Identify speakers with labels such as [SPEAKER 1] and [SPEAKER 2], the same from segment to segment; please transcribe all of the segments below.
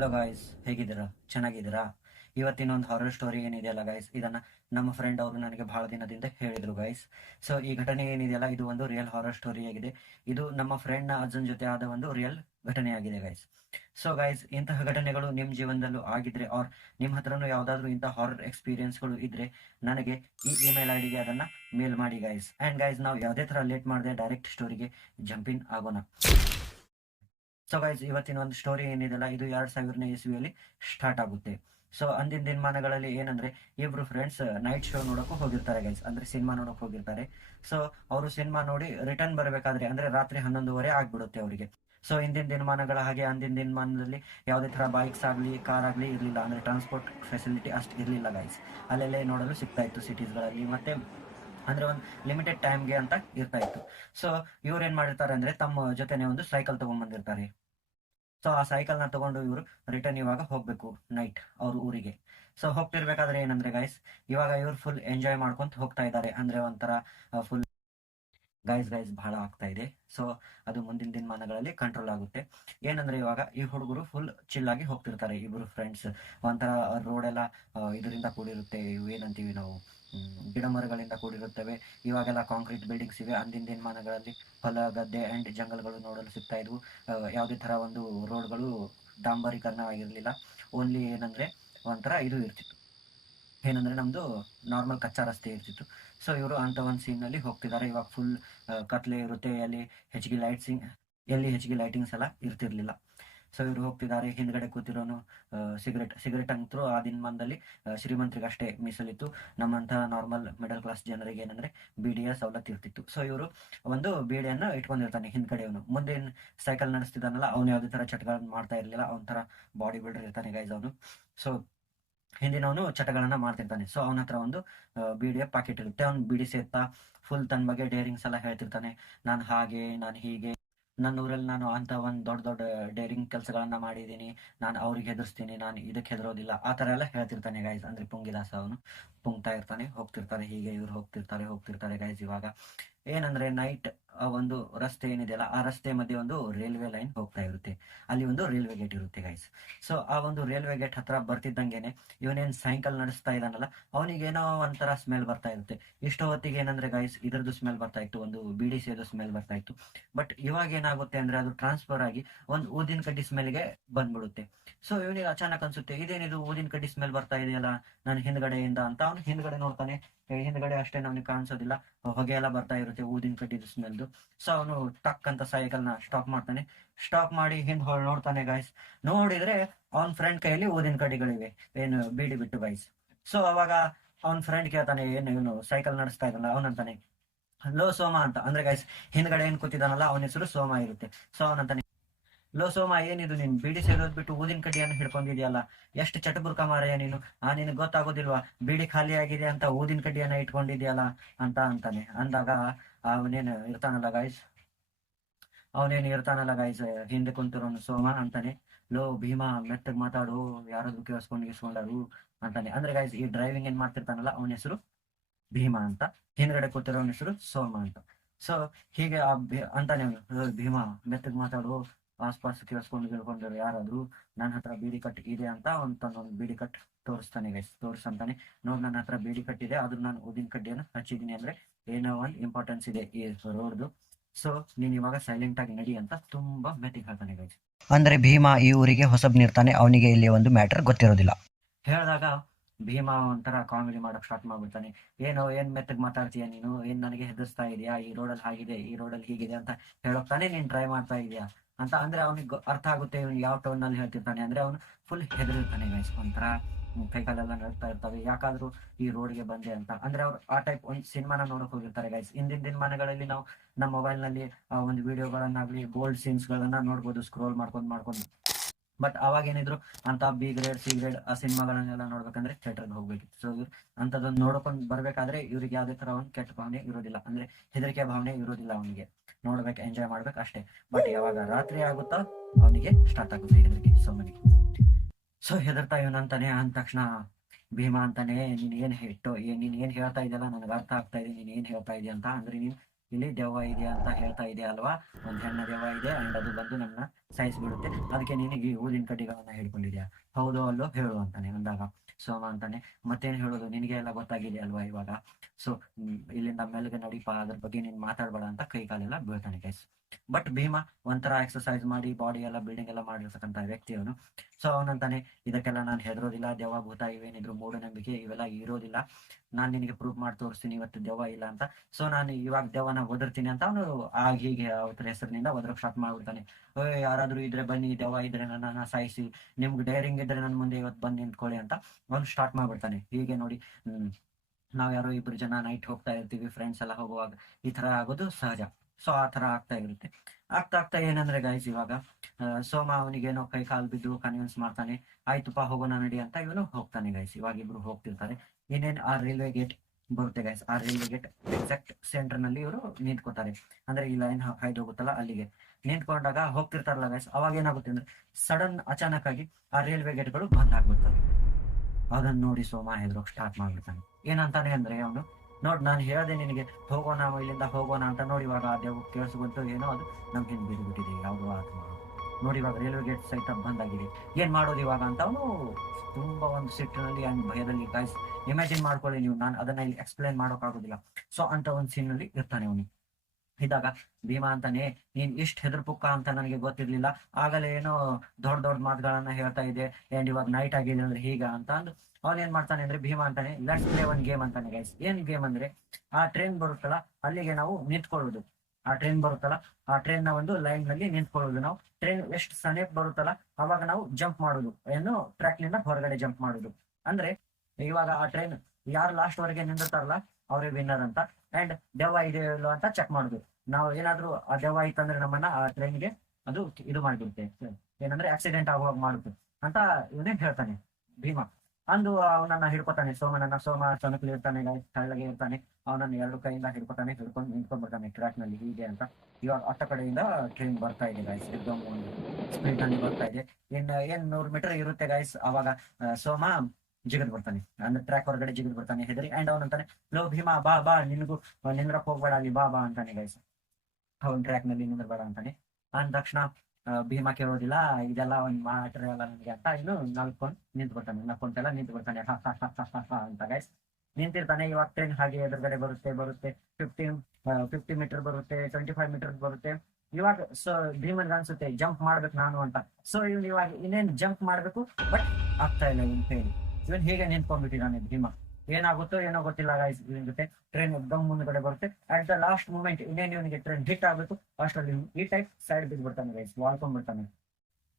[SPEAKER 1] Hello guys ಹೇಗಿದ್ದೀರಾ? ಚೆನ್ನಾಗಿದ್ದೀರಾ? ಇವತ್ತಿನ ಒಂದು ಹಾರರ್ ಸ್ಟೋರಿ ಏನಿದೆಯಲ್ಲ ಗಾಯ್ಸ್ ಇದನ್ನ ನಮ್ಮ ಫ್ರೆಂಡ್ ಅವರು ನನಗೆ ಬಹಳ ದಿನದಿಂದ ಹೇಳಿದ್ರು ಗಾಯ್ಸ್ ಸೊ ಈ ಘಟನೆ ಏನಿದೆಯಲ್ಲ, ಇದು ಒಂದು ರಿಯಲ್ ಹಾರರ್ ಸ್ಟೋರಿ ಆಗಿದೆ. ಇದು ನಮ್ಮ ಫ್ರೆಂಡ್ನ ಅಜ್ಜನ್ ಜೊತೆ ಆದ ಒಂದು ರಿಯಲ್ ಘಟನೆ ಆಗಿದೆ ಗಾಯ್ಸ್ ಸೊ ಗಾಯ್ಸ್ ಇಂತಹ ಘಟನೆಗಳು ನಿಮ್ಮ ಜೀವನದಲ್ಲೂ ಆಗಿದ್ರೆ ಆರ್ ನಿಮ್ಮ ಹತ್ರನು ಯಾವ್ದಾದ್ರು ಇಂತಹ ಹಾರರ್ ಎಕ್ಸ್ಪೀರಿಯನ್ಸ್ಗಳು ಇದ್ರೆ ನನಗೆ ಈ ಇಮೇಲ್ ಐ ಡಿಗೆ ಅದನ್ನ ಮೇಲ್ ಮಾಡಿ ಗಾಯ್ಸ್ ಅಂಡ್ ಗಾಯ್ಸ್ ನಾವು ಯಾವುದೇ ತರ ಲೇಟ್ ಮಾಡದೆ ಡೈರೆಕ್ಟ್ ಸ್ಟೋರಿಗೆ ಜಂಪಿನ್ ಆಗೋಣ. ಸೊ ಗೈಸ್ ಇವತ್ತಿನ ಒಂದು ಸ್ಟೋರಿ ಏನಿದೆಲ್ಲ? ಇದು ಎರಡ್ ಸಾವಿರನೇ ಇಸ್ವಿಯಲ್ಲಿ ಸ್ಟಾರ್ಟ್ ಆಗುತ್ತೆ. ಸೊ ಅಂದಿನ ದಿನಮಾನಗಳಲ್ಲಿ ಏನಂದ್ರೆ, ಇಬ್ರು ಫ್ರೆಂಡ್ಸ್ ನೈಟ್ ಶೋ ನೋಡಕ್ಕೂ ಹೋಗಿರ್ತಾರೆ ಗೈಸ್ ಅಂದ್ರೆ ಸಿನಿಮಾ ನೋಡಕ್ ಹೋಗಿರ್ತಾರೆ. ಸೊ ಅವರು ಸಿನಿಮಾ ನೋಡಿ ರಿಟರ್ನ್ ಬರಬೇಕಾದ್ರೆ, ಅಂದ್ರೆ ರಾತ್ರಿ ಹನ್ನೊಂದುವರೆ ಆಗ್ಬಿಡುತ್ತೆ ಅವರಿಗೆ. ಸೊ ಇಂದಿನ ದಿನಮಾನಗಳ ಹಾಗೆ ಅಂದಿನ ದಿನಮಾನದಲ್ಲಿ ಯಾವುದೇ ತರ ಬೈಕ್ಸ್ ಆಗಲಿ ಕಾರ್ ಆಗಲಿ ಇರಲಿಲ್ಲ. ಅಂದ್ರೆ ಟ್ರಾನ್ಸ್ಪೋರ್ಟ್ ಫೆಸಿಲಿಟಿ ಅಷ್ಟು ಇರಲಿಲ್ಲ ಗೈಸ್ ಅಲ್ಲೆಲ್ಲ ನೋಡಲು ಸಿಗ್ತಾ ಇತ್ತು ಸಿಟೀಸ್ಗಳಲ್ಲಿ ಮತ್ತೆ ಅಂದ್ರೆ ಒಂದು ಲಿಮಿಟೆಡ್ ಟೈಮ್ಗೆ ಅಂತ ಇರ್ತಾ ಇತ್ತು. ಸೊ ಇವ್ರು ಏನ್ ಮಾಡಿರ್ತಾರೆ ಅಂದ್ರೆ, ತಮ್ಮ ಜೊತೆನೆ ಒಂದು ಸೈಕಲ್ ತಗೊಂಡ್ ಬಂದಿರ್ತಾರೆ. ಸೊ ಆ ಸೈಕಲ್ನ ತಗೊಂಡು ಇವರು ರಿಟರ್ನ್ ಇವಾಗ ಹೋಗ್ಬೇಕು ನೈಟ್ ಅವ್ರ ಊರಿಗೆ. ಸೊ ಹೋಗ್ತಿರ್ಬೇಕಾದ್ರೆ ಏನಂದ್ರೆ ಗೈಸ್ ಇವಾಗ ಇವ್ರು ಫುಲ್ ಎಂಜಾಯ್ ಮಾಡ್ಕೊಂತ ಹೋಗ್ತಾ ಇದ್ದಾರೆ. ಅಂದ್ರೆ ಒಂಥರ ಫುಲ್ ಗೈಸ್ ಗೈಸ್ ಬಹಳ ಆಗ್ತಾ ಇದೆ. ಸೊ ಅದು ಮುಂದಿನ ದಿನಮಾನಗಳಲ್ಲಿ ಕಂಟ್ರೋಲ್ ಆಗುತ್ತೆ. ಏನಂದ್ರೆ ಇವಾಗ ಈ ಹುಡುಗರು ಫುಲ್ ಚಿಲ್ಲಾಗಿ ಹೋಗ್ತಿರ್ತಾರೆ, ಇಬ್ರು ಫ್ರೆಂಡ್ಸ್ ಒಂಥರ ರೋಡ್ ಎಲ್ಲ ಇದರಿಂದ ಕೂಡಿರುತ್ತೆ. ಇವೇನಂತೀವಿ ನಾವು? ಗಿಡ ಮರಗಳಿಂದ ಕೂಡಿರುತ್ತವೆ. ಇವಾಗೆಲ್ಲ ಕಾಂಕ್ರೀಟ್ ಬಿಲ್ಡಿಂಗ್ಸ್ ಇವೆ. ಅಂದಿನ ದಿನಮಾನಗಳಲ್ಲಿ ಹೊಲ, ಗದ್ದೆ ಅಂಡ್ ಜಂಗಲ್ಗಳು ನೋಡಲು ಸಿಗ್ತಾ ಇದ್ವು. ಯಾವುದೇ ತರ ಒಂದು ರೋಡ್ಗಳು ಡಾಂಬರೀಕರಣ ಆಗಿರಲಿಲ್ಲ. ಓನ್ಲಿ ಏನಂದ್ರೆ ಒಂಥರ ಇದು ಇರ್ತಿತ್ತು. ಏನಂದ್ರೆ ನಮ್ದು ನಾರ್ಮಲ್ ಕಚ್ಚಾ ರಸ್ತೆ ಇರ್ತಿತ್ತು. ಸೊ ಇವರು ಅಂತ ಒಂದು ಸೀನ್ನಲ್ಲಿ ಹೋಗ್ತಿದ್ದಾರೆ ಇವಾಗ ಫುಲ್ ಕತ್ಲೆ ಇರುತ್ತೆ ಅಲ್ಲಿ ಹೆಚ್ಚಿಗೆ ಲೈಟ್ಸಿಂಗ್ ಎಲ್ಲಿ ಹೆಚ್ಚಿಗೆ ಲೈಟಿಂಗ್ಸ್ ಎಲ್ಲ ಇರ್ತಿರ್ಲಿಲ್ಲ. ಸೊ ಇವರು ಹೋಗ್ತಿದ್ದಾರೆ. ಹಿಂದ್ಗಡೆ ಕೂತಿರೋನು ಸಿಗರೆಟ್ ಸಿಗರೆಟ್ ಅಂತೂ ಆ ದಿನಮಾನದಲ್ಲಿ ಆ, ಶ್ರೀಮಂತರಿಗೆ ಅಷ್ಟೇ ಮೀಸಲಿತ್ತು ನಮ್ಮಂತ ನಾರ್ಮಲ್ ಮಿಡಲ್ ಕ್ಲಾಸ್ ಜನರಿಗೆ ಏನಂದ್ರೆ ಬಿಡಿಯ ಸವಲತ್ತು ಇರ್ತಿತ್ತು. ಸೊ ಇವರು ಒಂದು ಬೀಡಿಯನ್ನು ಇಟ್ಕೊಂಡಿರ್ತಾನೆ ಹಿಂದ್ಗಡೆ ಅವನು ಮುಂದೆ ಸೈಕಲ್ ನಡೆಸ್ತಿದ್ದಾನಲ್ಲ ಅವ್ನು ಯಾವುದೇ ತರ ಚಟಗಳನ್ನ ಮಾಡ್ತಾ ಇರ್ಲಿಲ್ಲ ಅವನ ತರ ಬಾಡಿ ಬಿಲ್ಡರ್ ಇರ್ತಾನೆ ಗೈಸ್ ಅವನು. ಸೊ ಹಿಂದಿನವನು ಚಟಗಳನ್ನ ಮಾಡ್ತಿರ್ತಾನೆ. ಸೊ ಅವನ ಹತ್ರ ಒಂದು ಬಿಡಿಯ ಪಾಕೆಟ್ ಇರುತ್ತೆ. ಅವ್ನು ಬಿಡಿ ಸೇತಾ ಫುಲ್ ತನ್ನ ಬಗ್ಗೆ ಡೇರಿಂಗ್ಸ್ ಎಲ್ಲ ಹೇಳ್ತಿರ್ತಾನೆ. ನಾನು ಹಾಗೆ ನಾನು ಹೀಗೆ. ನನ್ನ ಊರಲ್ಲಿ ನಾನು ಅಂತ ಒಂದು ದೊಡ್ಡ ದೊಡ್ಡ ಡೇರಿಂಗ್ ಕೆಲಸಗಳನ್ನ ಮಾಡಿದ್ದೀನಿ. ನಾನು ಅವ್ರಿಗೆ ಹೆದರ್ಸ್ತೀನಿ. ನಾನು ಇದಕ್ಕೆ ಹೆದರೋದಿಲ್ಲ. ಆ ತರ ಎಲ್ಲ ಹೇಳ್ತಿರ್ತಾನೆ ಗೈಸ್ ಅಂದ್ರೆ ಪುಂಗಿದಾಸ ಅವನು. ಪುಂಗ್ತಾ ಇರ್ತಾನೆ. ಹೋಗ್ತಿರ್ತಾರೆ. ಹೀಗೆ ಇವ್ರು ಹೋಗ್ತಿರ್ತಾರೆ. ಹೋಗ್ತಿರ್ತಾರೆ ಗೈಸ್ ಇವಾಗ. ಏನಂದ್ರೆ ನೈಟ್ ಒಂದು ರಸ್ತೆ ಏನಿದೆಯಲ್ಲ ಆ ರಸ್ತೆ ಮಧ್ಯೆ ಒಂದು ರೈಲ್ವೆ ಲೈನ್ ಹೋಗ್ತಾ ಇರುತ್ತೆ. ಅಲ್ಲಿ ಒಂದು ರೈಲ್ವೆ ಗೇಟ್ ಇರುತ್ತೆ ಗೈಸ್ ಸೊ ಆ ಒಂದು ರೈಲ್ವೆ ಗೇಟ್ ಹತ್ರ ಬರ್ತಿದ್ದಂಗೆನೆ ಇವನೇನ್ ಸೈಕಲ್ ನಡೆಸ್ತಾ ಇದ್ದಾನಲ್ಲ ಏನೋ ಒಂಥರ ಸ್ಮೆಲ್ ಬರ್ತಾ ಇರುತ್ತೆ. ಇಷ್ಟೋ ಹೊತ್ತಿಗೆ ಏನಂದ್ರೆ ಗೈಸ್ ಇದ್ರದ್ದು ಸ್ಮೆಲ್ ಬರ್ತಾ ಇತ್ತು, ಒಂದು ಬಿಡಿ ಸೇದು ಸ್ಮೆಲ್ ಬರ್ತಾ ಇತ್ತು. ಬಟ್ ಇವಾಗ ಏನಾಗುತ್ತೆ ಅಂದ್ರೆ, ಅದು ಟ್ರಾನ್ಸ್ಫರ್ ಆಗಿ ಒಂದು ಊದಿನ ಕಡ್ಡಿ ಸ್ಮೆಲ್ಗೆ ಬಂದ್ಬಿಡುತ್ತೆ. ಸೊ ಇವನಿಗೆ ಅಚಾನಕ್ ಅನ್ಸುತ್ತೆ, ಇದೇನಿದು ಊದಿನ ಕಡ್ಡಿ ಸ್ಮೆಲ್ ಬರ್ತಾ ಇದೆಯಲ್ಲ, ನಾನು ಹಿಂದ್ಗಡೆಯಿಂದ ಅಂತ. ಅವನು ಹಿಂದ್ಗಡೆ ನೋಡ್ತಾನೆ ಹಿಂದ್ಗಡೆ ಅಷ್ಟೇ ನಮ್ಗೆ ಕಾಣಿಸೋದಿಲ್ಲ. ಹೊಗೆ ಎಲ್ಲ ಬರ್ತಾ ಇರುತ್ತೆ ಊದಿನ ಕಡ್ಡಿ ಸ್ಮೆಲ್ದು. ಸೊ ಅವನು ಟಕ್ ಅಂತ ಸೈಕಲ್ನ ಸ್ಟಾಪ್ ಮಾಡ್ತಾನೆ. ಸ್ಟಾಪ್ ಮಾಡಿ ಹಿಂದ್ ನೋಡ್ತಾನೆ ಗಾಯ್ಸ್ ನೋಡಿದ್ರೆ ಅವನ್ ಫ್ರೆಂಡ್ ಕೈಯಲ್ಲಿ ಊದಿನ ಕಡ್ಡಿಗಳಿವೆ. ಏನು, ಬೀಡಿ ಬಿಟ್ಟು ಗಾಯ್ಸ್ ಸೊ ಅವಾಗ ಅವನ್ ಫ್ರೆಂಡ್ ಕೇಳ್ತಾನೆ, ಏನು, ಇವನು ಸೈಕಲ್ ನಡೆಸ್ತಾ ಇದ್ದಾನಲ್ಲ, ಅವನಂತಾನೆ. ಲೋ ಸೋಮ ಅಂತ. ಅಂದ್ರೆ ಗೈಸ್ ಹಿಂದ್ಗಡೆ ಏನ್ ಕೂತಿದಾನಲ್ಲ ಅವನ ಹೆಸರು ಸೋಮ ಇರುತ್ತೆ. ಸೊ ಅವನಂತಾನೆ. ಲೋ ಸೋಮ, ಏನಿದು ನೀನ್? ಬೀಡಿ ಸೇರೋದ್ ಬಿಟ್ಟು ಊದಿನ ಕಡ್ಡಿಯನ್ನು ಹಿಡ್ಕೊಂಡಿದ್ಯಲ್ಲ? ಎಷ್ಟು ಚಟಬುರ್ಕ ಮಾರಯ್ಯ ನೀನು? ಆ, ನಿನಗೆ ಗೊತ್ತಾಗೋದಿಲ್ವಾ? ಬೀಡಿ ಖಾಲಿ ಆಗಿದೆ ಅಂತ ಊದಿನ ಕಡ್ಡಿಯನ್ನ ಇಟ್ಕೊಂಡಿದ್ಯಲ್ಲ? ಅಂತ ಅಂತಾನೆ. ಅಂದಾಗ ಅವನೇನು ಇರ್ತಾನಲ್ಲ ಗಾಯ್ಸ್ ಅವನೇನು ಇರ್ತಾನಲ್ಲ ಗಾಯ್ಸ್ ಹಿಂದೆ ಕುಂತಿರೋನು ಸೋಮ ಅಂತಾನೆ. ಲೋ ಭೀಮಾ, ಮೆತ್ತಗ್ ಮಾತಾಡು. ಯಾರಾದ್ರೂ ಕೇಳಿಸ್ಕೊಂಡು ಇಸ್ಕೊಂಡಾರು ಅಂತಾನೆ. ಅಂದ್ರೆ ಗಾಯ್ಸ್ ಈ ಡ್ರೈವಿಂಗ್ ಏನ್ ಮಾಡ್ತಿರ್ತಾನಲ್ಲ, ಅವನ ಹೆಸರು ಭೀಮಾ ಅಂತ. ಹಿಂದ್ಗಡೆ ಕೂತಿರೋನ ಹೆಸರು ಸೋಮ ಅಂತ. ಸೊ ಹೀಗೆ ಆ ಅಂತಾನೆ ಅವನು. "ಲೋ ಭೀಮಾ, ಮೆತ್ತಗ್ ಮಾತಾಡು. ಆಸ್ಪಾಸ್ ಕೇಳಿಸ್ಕೊಂಡು ಕೇಳ್ಕೊಂಡ್ರು ಯಾರಾದ್ರೂ ನನ್ನ ಹತ್ರ ಬೀಡಿ ಕಟ್ ಇದೆ ಅಂತ ತನ್ನೊಂದು ಬೀಡಿ ಕಟ್ ತೋರಿಸ್ತಾನೆ ಗೈಸ್ ತೋರಿಸ್ತಾನೆ. ನೋಡ್ ನನ್ನ ಹತ್ರ ಬೀಡಿ ಕಟ್ ಇದೆ ಆದ್ರೂ ನಾನು ಊದಿನ ಕಡ್ಡಿಯನ್ನು ಹಚ್ಚಿದೀನಿ ಅಂದ್ರೆ ಏನೋ ಒಂದು ಇಂಪಾರ್ಟೆನ್ಸ್ ಇದೆ ಈ ರೋಡ್ದು ಸೊ ನೀನ್ ಇವಾಗ ಸೈಲೆಂಟ್ ಆಗಿ ನಡಿ ಅಂತ ತುಂಬಾ ಮೆತ್ತಿಗೆ ಹೇಳ್ತಾನೆ ಗೈಸ್ ಅಂದ್ರೆ ಭೀಮಾ ಈ ಊರಿಗೆ ಹೊಸಬ್ನಿರ್ತಾನೆ ಅವನಿಗೆ ಇಲ್ಲಿ ಒಂದು ಮ್ಯಾಟರ್ ಗೊತ್ತಿರೋದಿಲ್ಲ. ಹೇಳಿದಾಗ ಭೀಮಾ ಒಂಥರ ಕಾಮಿಡಿ ಮಾಡಕ್ ಸ್ಟಾರ್ಟ್ ಮಾಡ್ಬಿಡ್ತಾನೆ. ಏನೋ ಏನ್ ಮೆತ್ತಗ್ ಮಾತಾಡ್ತೀಯ ನೀನು? ಏನ್ ನನಗೆ ಹೆದರ್ಸ್ತಾ ಇದೀಯಾ? ಈ ರೋಡಲ್ಲಿ ಹಾಗಿದೆ ಈ ರೋಡಲ್ಲಿ ಹೀಗಿದೆ ಅಂತ ಹೇಳೋಕ್ತಾನೆ ನೀನ್ ಟ್ರೈ ಮಾಡ್ತಾ ಇದೀಯಾ? ಅಂತ ಅಂದ್ರೆ ಅವನಿಗೆ ಅರ್ಥ ಆಗುತ್ತೆ ಯಾವ ಟೋನ್ನಲ್ಲಿ ಹೇಳ್ತಿರ್ತಾನೆ ಅಂದ್ರೆ ಅವನು ಫುಲ್ ಹೆದರಿರ್ತಾನೆ ಗೈಸ್ ಒಂಥರ. ಕೈಕಾಲೆಲ್ಲ ನಡ್ತಾ ಇರ್ತವೆ. ಯಾಕಾದ್ರೂ ಈ ರೋಡ್ಗೆ ಬಂದೆ ಅಂತ. ಅಂದ್ರೆ ಅವ್ರು ಆ ಟೈಪ್ ಒಂದು ಸಿನಿಮಾನ ನೋಡಕ್ ಹೋಗಿರ್ತಾರೆ ಗೈಸ್ ಹಿಂದಿನ ದಿನಮಾನಗಳಲ್ಲಿ ನಾವು ನಮ್ಮ ಮೊಬೈಲ್ನಲ್ಲಿ ಒಂದು ವಿಡಿಯೋಗಳನ್ನಾಗ್ಲಿ ಗೋಲ್ಡ್ ಸೀನ್ಸ್ ಗಳನ್ನ ನೋಡ್ಬೋದು ಸ್ಕ್ರೋಲ್ ಮಾಡ್ಕೊಂಡ್ ಮಾಡ್ಕೊಂಡು. ಬಟ್ ಅವಾಗ ಏನಿದ್ರು ಅಂತ ಬಿ ಗ್ರೇಡ್ ಸಿ ಗ್ರೇಡ್ ಆ ಸಿನಿಮಾಗಳನ್ನೆಲ್ಲ ನೋಡ್ಬೇಕಂದ್ರೆ ಥಿಯೇಟರ್ಗೆ ಹೋಗ್ಬೇಕಿತ್ತು. ಸೊ ಇವ್ರು ಅಂತದೊಂದು ನೋಡ್ಕೊಂಡ್ ಬರ್ಬೇಕಾದ್ರೆ ಇವ್ರಿಗೆ ಯಾವ್ದೇ ತರ ಒಂದು ಕೆಟ್ಟ ಭಾವನೆ ಇರೋದಿಲ್ಲ. ಅಂದ್ರೆ ಹೆದರಿಕೆ ಭಾವನೆ ಇರೋದಿಲ್ಲ ಅವನಿಗೆ. ನೋಡ್ಬೇಕು ಎಂಜಾಯ್ ಮಾಡ್ಬೇಕು ಅಷ್ಟೇ. ಬಟ್ ಯಾವಾಗ ರಾತ್ರಿ ಆಗುತ್ತೋ ಅವನಿಗೆ ಸ್ಟಾರ್ಟ್ ಆಗುತ್ತೆ ಹೆದರಿಕೆ ಸೋಮನಿಗೆ ಸೊ ಹೆದರ್ತಾ ಇವನಂತಾನೆ ಅಂದ ತಕ್ಷಣ ಭೀಮಾ ಅಂತಾನೆ, ನೀನ್ ಏನ್ ಹಿಟ್ಟು ನೀನ್ ಏನ್ ಹೇಳ್ತಾ ಇದೆಯಲ್ಲ, ನನಗೆ ಅರ್ಥ ಆಗ್ತಾ ಇದೆ, ನೀನ್ ಏನ್ ಹೇಳ್ತಾ ಇದೆಯಾ ಅಂತ. ಅಂದ್ರೆ ನೀನ್ ಇಲ್ಲಿ ದೆವ್ವ ಇದೆ ಅಂತ ಹೇಳ್ತಾ ಇದೆ ಅಲ್ವಾ? ಒಂದ್ ಹೆಣ್ಣ ದೆವ್ವ ಇದೆ ಅಂಡ್ ಅದು ಬಂದು ನನ್ನ ಬಿಡುತ್ತೆ ಅದಕ್ಕೆ ನಿನಗೆ ಈ ಊದಿನ ಕಡ್ಡಿಗಳನ್ನ ಹಿಡ್ಕೊಂಡಿದ್ಯಾ ಹೌದು, ಅಲ್ಲೋ, ಹೇಳು ಅಂತಾನೆ ಅಂದಾಗ. ಸೋಮ ಅಂತಾನೆ, ಮತ್ತೇನ್ ಹೇಳೋದು? ನಿನಗೆ ಎಲ್ಲ ಗೊತ್ತಾಗಿದೆ ಅಲ್ವಾ ಇವಾಗ? ಸೊ ಇಲ್ಲಿಂದ ಮೇಲ್ಗೆ ನಡೀಪ ಅದ್ರ ಬಗ್ಗೆ ನೀನ್ ಮಾತಾಡ್ಬೇಡ ಅಂತ ಕೈ ಕಾಲೆಲ್ಲ ಬೀಳ್ತಾನೆ ಗೈಸ್ ಬಟ್ ಭೀಮ ಒಂಥರ ಎಕ್ಸರ್ಸೈಸ್ ಮಾಡಿ ಬಾಡಿ ಎಲ್ಲ ಬಿಲ್ಡಿಂಗ್ ಎಲ್ಲ ಮಾಡಿರ್ತಕ್ಕಂಥ ವ್ಯಕ್ತಿ ಅವನು. ಸೊ ಅವನಂತಾನೆ, ಇದಕ್ಕೆಲ್ಲ ನಾನು ಹೆದರೋದಿಲ್ಲ, ದೆವ್ವ ಭೂತ ಇವೇನಿದ್ರು ಮೂಢನಂಬಿಕೆ ಇವೆಲ್ಲ ಇರೋದಿಲ್ಲ. ನಾನ್ ನಿನಗೆ ಪ್ರೂಫ್ ಮಾಡಿ ತೋರಿಸ್ತೀನಿ, ಇವತ್ತು ದೆವ್ವ ಇಲ್ಲ ಅಂತ. ಸೊ ನಾನು ಇವಾಗ ದೆವ್ವನ ಒದರ್ತೀನಿ ಅಂತ ಅವನು ಆಗ ಹೀಗೆ ಅವರ ಹೆಸರಿನಿಂದ ಒದರಕ್ ಸ್ಟಾರ್ಟ್ ಮಾಡ್ಬಿಡ್ತಾನೆ. ಓ ಯಾರಾದ್ರೂ ಇದ್ರೆ ಬನ್ನಿ, ದೆವ್ವ ಇದ್ರೆ ನನ್ನ ಸಾಯಿಸಿ. ನಿಮ್ಗೆ ಡೈರಿಂಗ್ ಇದ್ರೆ ನನ್ನ ಮುಂದೆ ಇವತ್ತು ಬಂದು ನಿಂತ್ಕೊಳ್ಳಿ ಅಂತ ಅವನು ಸ್ಟಾರ್ಟ್ ಮಾಡ್ಬಿಡ್ತಾನೆ. ಹೀಗೆ ನೋಡಿ ನಾವ್ ಯಾರೋ ಇಬ್ರು ಜನ ನೈಟ್ ಹೋಗ್ತಾ ಇರ್ತೀವಿ ಫ್ರೆಂಡ್ಸ್ ಎಲ್ಲ ಹೋಗುವಾಗ ಈ ತರ ಆಗೋದು ಸಹಜ. ಸೊ ಆ ತರ ಆಗ್ತಾ ಇರುತ್ತೆ. ಆಗ್ತಾ ಆಗ್ತಾ ಏನಂದ್ರೆ ಗೈಸ್ ಇವಾಗ ಸೋಮ ಅವನಿಗೇನೋ ಕೈ ಕಾಲು ಬಿದ್ದು ಕನ್ವಿನ್ಸ್ ಮಾಡ್ತಾನೆ ಆಯ್ತುಪ್ಪ ಹೋಗೋಣ ನಡಿ ಅಂತ ಇವನು ಹೋಗ್ತಾನೆ ಗಾಯ್ಸ್ ಇವಾಗ ಇಬ್ರು ಹೋಗ್ತಿರ್ತಾರೆ. ಇನ್ನೇನ್ ಆ ರೈಲ್ವೆ ಗೇಟ್ ಬರುತ್ತೆ ಗೈಸ್ ಆ ರೈಲ್ವೆ ಗೇಟ್ ಎಕ್ಸಾಕ್ಟ್ ಸೆಂಟರ್ನಲ್ಲಿ ಇವರು ನಿಂತ್ಕೋತಾರೆ. ಅಂದ್ರೆ ಈ ಲೈನ್ ಹಾಯ್ದು ಹೋಗುತ್ತಲ್ಲ ಅಲ್ಲಿಗೆ. ನಿಂತ್ಕೊಂಡಾಗ ಹೋಗ್ತಿರ್ತಾರಲ್ಲ ಗೈಸ್ ಅವಾಗ ಏನಾಗುತ್ತೆ ಅಂದ್ರೆ ಸಡನ್ ಅಚಾನಕ್ ಆಗಿ ಆ ರೈಲ್ವೆ ಗೇಟ್ಗಳು ಬಂದ್ ಆಗ್ಬಿಡ್ತವೆ. ಅದನ್ನ ನೋಡಿ ಸೋಮ ಹೆದ್ರೋಕ್ ಸ್ಟಾರ್ಟ್ ಮಾಡ್ಬಿಡ್ತಾನೆ. ಏನಂತಾನೆ ಅಂದ್ರೆ ಅವನು, ನೋಡ್, ನಾನು ಹೇಳದೆ ನಿನಗೆ, ಹೋಗೋಣ, ಇಲ್ಲಿಂದ ಹೋಗೋಣ ಅಂತ ನೋಡಿ ಇವಾಗ ದೇವ್ ಕೇಳಿಸ್ಕೊಂತು ಏನೋ ಅದು ನಮ್ ಹಿಂದ್ ಬಿದ್ದುಬಿಟ್ಟಿದೆ ಬಿಟ್ಟಿದೆ ಯಾವ್ದೋ ಆತ್ಮ ನೋಡಿ ಇವಾಗ ರೈಲ್ವೆ ಗೇಟ್ ಸಹಿತ ಬಂದಾಗಿದೆ ಏನ್ ಮಾಡೋದು ಇವಾಗ ಅಂತ ಅವನು ತುಂಬಾ ಒಂದು ಸಿಟ್ಟಿನಲ್ಲಿ ಅಂಡ್ ಭಯದಲ್ಲಿ ಗೈಸ್ ಇಮ್ಯಾಜಿನ್ ಮಾಡ್ಕೊಳ್ಳಿ ನೀವು, ನಾನು ಅದನ್ನ ಇಲ್ಲಿ ಎಕ್ಸ್ಪ್ಲೈನ್ ಮಾಡೋಕ್ಕಾಗೋದಿಲ್ಲ. ಸೊ ಅಂತ ಒಂದು ಸೀನ್ ಅಲ್ಲಿ ಇರ್ತಾನೆ ಅವನು. ಇದಾಗ ಭೀಮಾ ಅಂತಾನೆ, ನೀನ್ ಇಷ್ಟ ಹೆದರ್ಪುಕ್ಕ ಅಂತ ನನಗೆ ಗೊತ್ತಿರ್ಲಿಲ್ಲ. ಆಗಲೇ ಏನೋ ದೊಡ್ಡ ದೊಡ್ಡ ಮಾತುಗಳನ್ನ ಹೇಳ್ತಾ ಇದೆ ಅಂಡ್ ಇವಾಗ ನೈಟ್ ಆಗಿದೆ ಅಂದ್ರೆ ಹೀಗ ಅಂತ ಅಂದು ಅವನ್ ಏನ್ ಮಾಡ್ತಾನೆ ಅಂದ್ರೆ ಭೀಮಾ ಅಂತಾನೆ ಲೆಟ್ಸ್ ಪ್ಲೇ ಒನ್ ಗೇಮ್ ಅಂತಾನೆ ಗೈಸ್ ಏನ್ ಗೇಮ್ ಅಂದ್ರೆ, ಆ ಟ್ರೈನ್ ಬರುತ್ತಲ್ಲ, ಅಲ್ಲಿಗೆ ನಾವು ನಿಂತ್ಕೊಳ್ಳುದು. ಆ ಟ್ರೈನ್ ಬರುತ್ತಲ್ಲ, ಆ ಟ್ರೈನ್ನ ಒಂದು ಲೈನ್ನಲ್ಲಿ ನಿಂತ್ಕೊಳ್ಳುದು ನಾವು. ಟ್ರೈನ್ ಎಷ್ಟು ಸಮಯಕ್ಕೆ ಬರುತ್ತಲ್ಲ, ಅವಾಗ ನಾವು ಜಂಪ್ ಮಾಡೋದು. ಏನು ಟ್ರ್ಯಾಕ್ನಿಂದ ಹೊರಗಡೆ ಜಂಪ್ ಮಾಡೋದು. ಅಂದ್ರೆ, ಇವಾಗ ಆ ಟ್ರೈನ್ ಯಾರು ಲಾಸ್ಟ್ ವರೆಗೆ ನಿಂದಿರ್ತಾರಲ್ಲ, ಅವರೇ ವಿನ್ನರ್ ಅಂತ. ಅಂಡ್ ದೆವ್ವ ಇದೆ ಇಲ್ಲೋ ಅಂತ ಚೆಕ್ ಮಾಡುದು. ನಾವು ಏನಾದ್ರೂ, ಆ ದೆವ್ವ ಇತ್ತಂದ್ರೆ ನಮ್ಮನ್ನ ಆ ಟ್ರೈನ್ಗೆ ಅದು ಇದು ಮಾಡಿಬಿಡುತ್ತೆ. ಏನಂದ್ರೆ ಆಕ್ಸಿಡೆಂಟ್ ಆಗುವಾಗ ಮಾಡುತ್ತೆ ಅಂತ ಇವನೇ ಹೇಳ್ತಾನೆ, ಭೀಮಾ. ಅಂದು ಅವನನ್ನ ಹಿಡ್ಕೊತಾನೆ, ಸೋಮನನ್ನ. ಸೋಮ ಚಣಕಲಿ ಇರ್ತಾನೆ ತಳ್ಳಗೆ ಇರ್ತಾನೆ. ಅವನನ್ನ ಎರಡು ಕೈಯಿಂದ ಹಿಡ್ಕೊತಾನೆ, ಹಿಡ್ಕೊಂಡು ನಿಂತ್ಕೊಂಡ್ ಬರ್ತಾನೆ ಟ್ರ್ಯಾಕ್ನಲ್ಲಿ ಹೀಗೆ ಅಂತ. ಇವಾಗ ಅತ್ತ ಕಡೆಯಿಂದ ಟ್ರೈನ್ ಬರ್ತಾ ಇದೆ ಗಾಯ್ಸ್ ಸ್ಪೀಡ್ನಲ್ಲಿ ಬರ್ತಾ ಇದೆ. ಇನ್ ಏನ್ ನೂರ್ ಮೀಟರ್ ಇರುತ್ತೆ ಗಾಯ್ಸ್ ಅವಾಗ ಸೋಮ ಜಿಗದ್ ಬರ್ತಾನೆ. ಅಂದ್ರೆ ಟ್ರ್ಯಾಕ್ ಹೊರಗಡೆ ಜಿಗದ್ ಬರ್ತಾನೆ, ಹೆದರಿ ಅಂಡ್ ಅಂತಾನೆ, ಲೋ ಭೀಮಾ, ಬಾ ಬಾ, ನಿನಗೂ ನಿಂದ್ರಕ್ ಹೋಗ್ಬೇಡ ಅಲ್ಲಿ ಬಾ ಬಾ ಅಂತಾನೆ ಗೈಸ್ ಅವನ್ ಟ್ರ್ಯಾಕ್ನಲ್ಲಿ ನಿಂದ್ರಬೇಡ ಅಂತಾನೆ. ಅಂದ ತಕ್ಷಣ ಭೀಮಾ ಕೇಳೋದಿಲ್ಲ, ಇದೆಲ್ಲ ಒಂದ್ ಮಾಡ್ರೆ ಎಲ್ಲ ನನ್ಗೆ ಅಂತ ಇನ್ನು ನಲ್ಕೊಂಡ್ ನಿಂತ್ ಬರ್ತಾನೆ ನಕ್ಕೊಂತೆಲ್ಲ ನಿಂತ್ ಬರ್ತಾನೆ. ಅಂತ ಗೈಸ್ ನಿಂತಿರ್ತಾನೆ, ಇವಾಗ ಟ್ರೈನ್ ಹಾಗೆ ಎದುರುಗಡೆ ಬರುತ್ತೆ ಬರುತ್ತೆ. ಫಿಫ್ಟಿ ಫಿಫ್ಟಿ ಮೀಟರ್ ಬರುತ್ತೆ ಟ್ವೆಂಟಿ ಫೈವ್ ಮೀಟರ್ ಬರುತ್ತೆ. ಇವಾಗ ಸೊ ಭೀಮನ್ ಅನ್ಸುತ್ತೆ ಜಂಪ್ ಮಾಡ್ಬೇಕು ನಾನು ಅಂತ. ಸೊ ಇವ್ನು ಇವಾಗ ಇನ್ನೇನ್ ಜಂಪ್ ಮಾಡ್ಬೇಕು ಬಟ್ ಆಗ್ತಾ ಇಲ್ಲ ಕೈಲಿ ಇವನ್ ಹೀಗೆ ನಿಂತ್ಕೊಂಡ್ಬಿಟ್ಟಿದ್ದಾನೆ ಭೀಮ ಏನಾಗುತ್ತೋ ಏನೋ ಗೊತ್ತಿಲ್ಲ ಗಾಯ್ಸ್ ಇವನ್ ಜೊತೆ ಟ್ರೈನ್ ಎಕ್ದಮ್ ಮುಂದ್ಗಡೆ ಬರುತ್ತೆ. ಅಟ್ ದ ಲಾಸ್ಟ್ ಮೂಮೆಂಟ್ ಇನ್ನೇನು ಇವನಿಗೆ ಟ್ರೈನ್ ಹಿಟ್ ಇವ್ನು ಈ ಟೈಪ್ ಸೈಡ್ ಬಿದ್ದು ಬಿಡ್ತಾನೆ ಗೈಸ್ ವಾಲ್ಕೊಂಡ್ಬಿಡ್ತಾನೆ.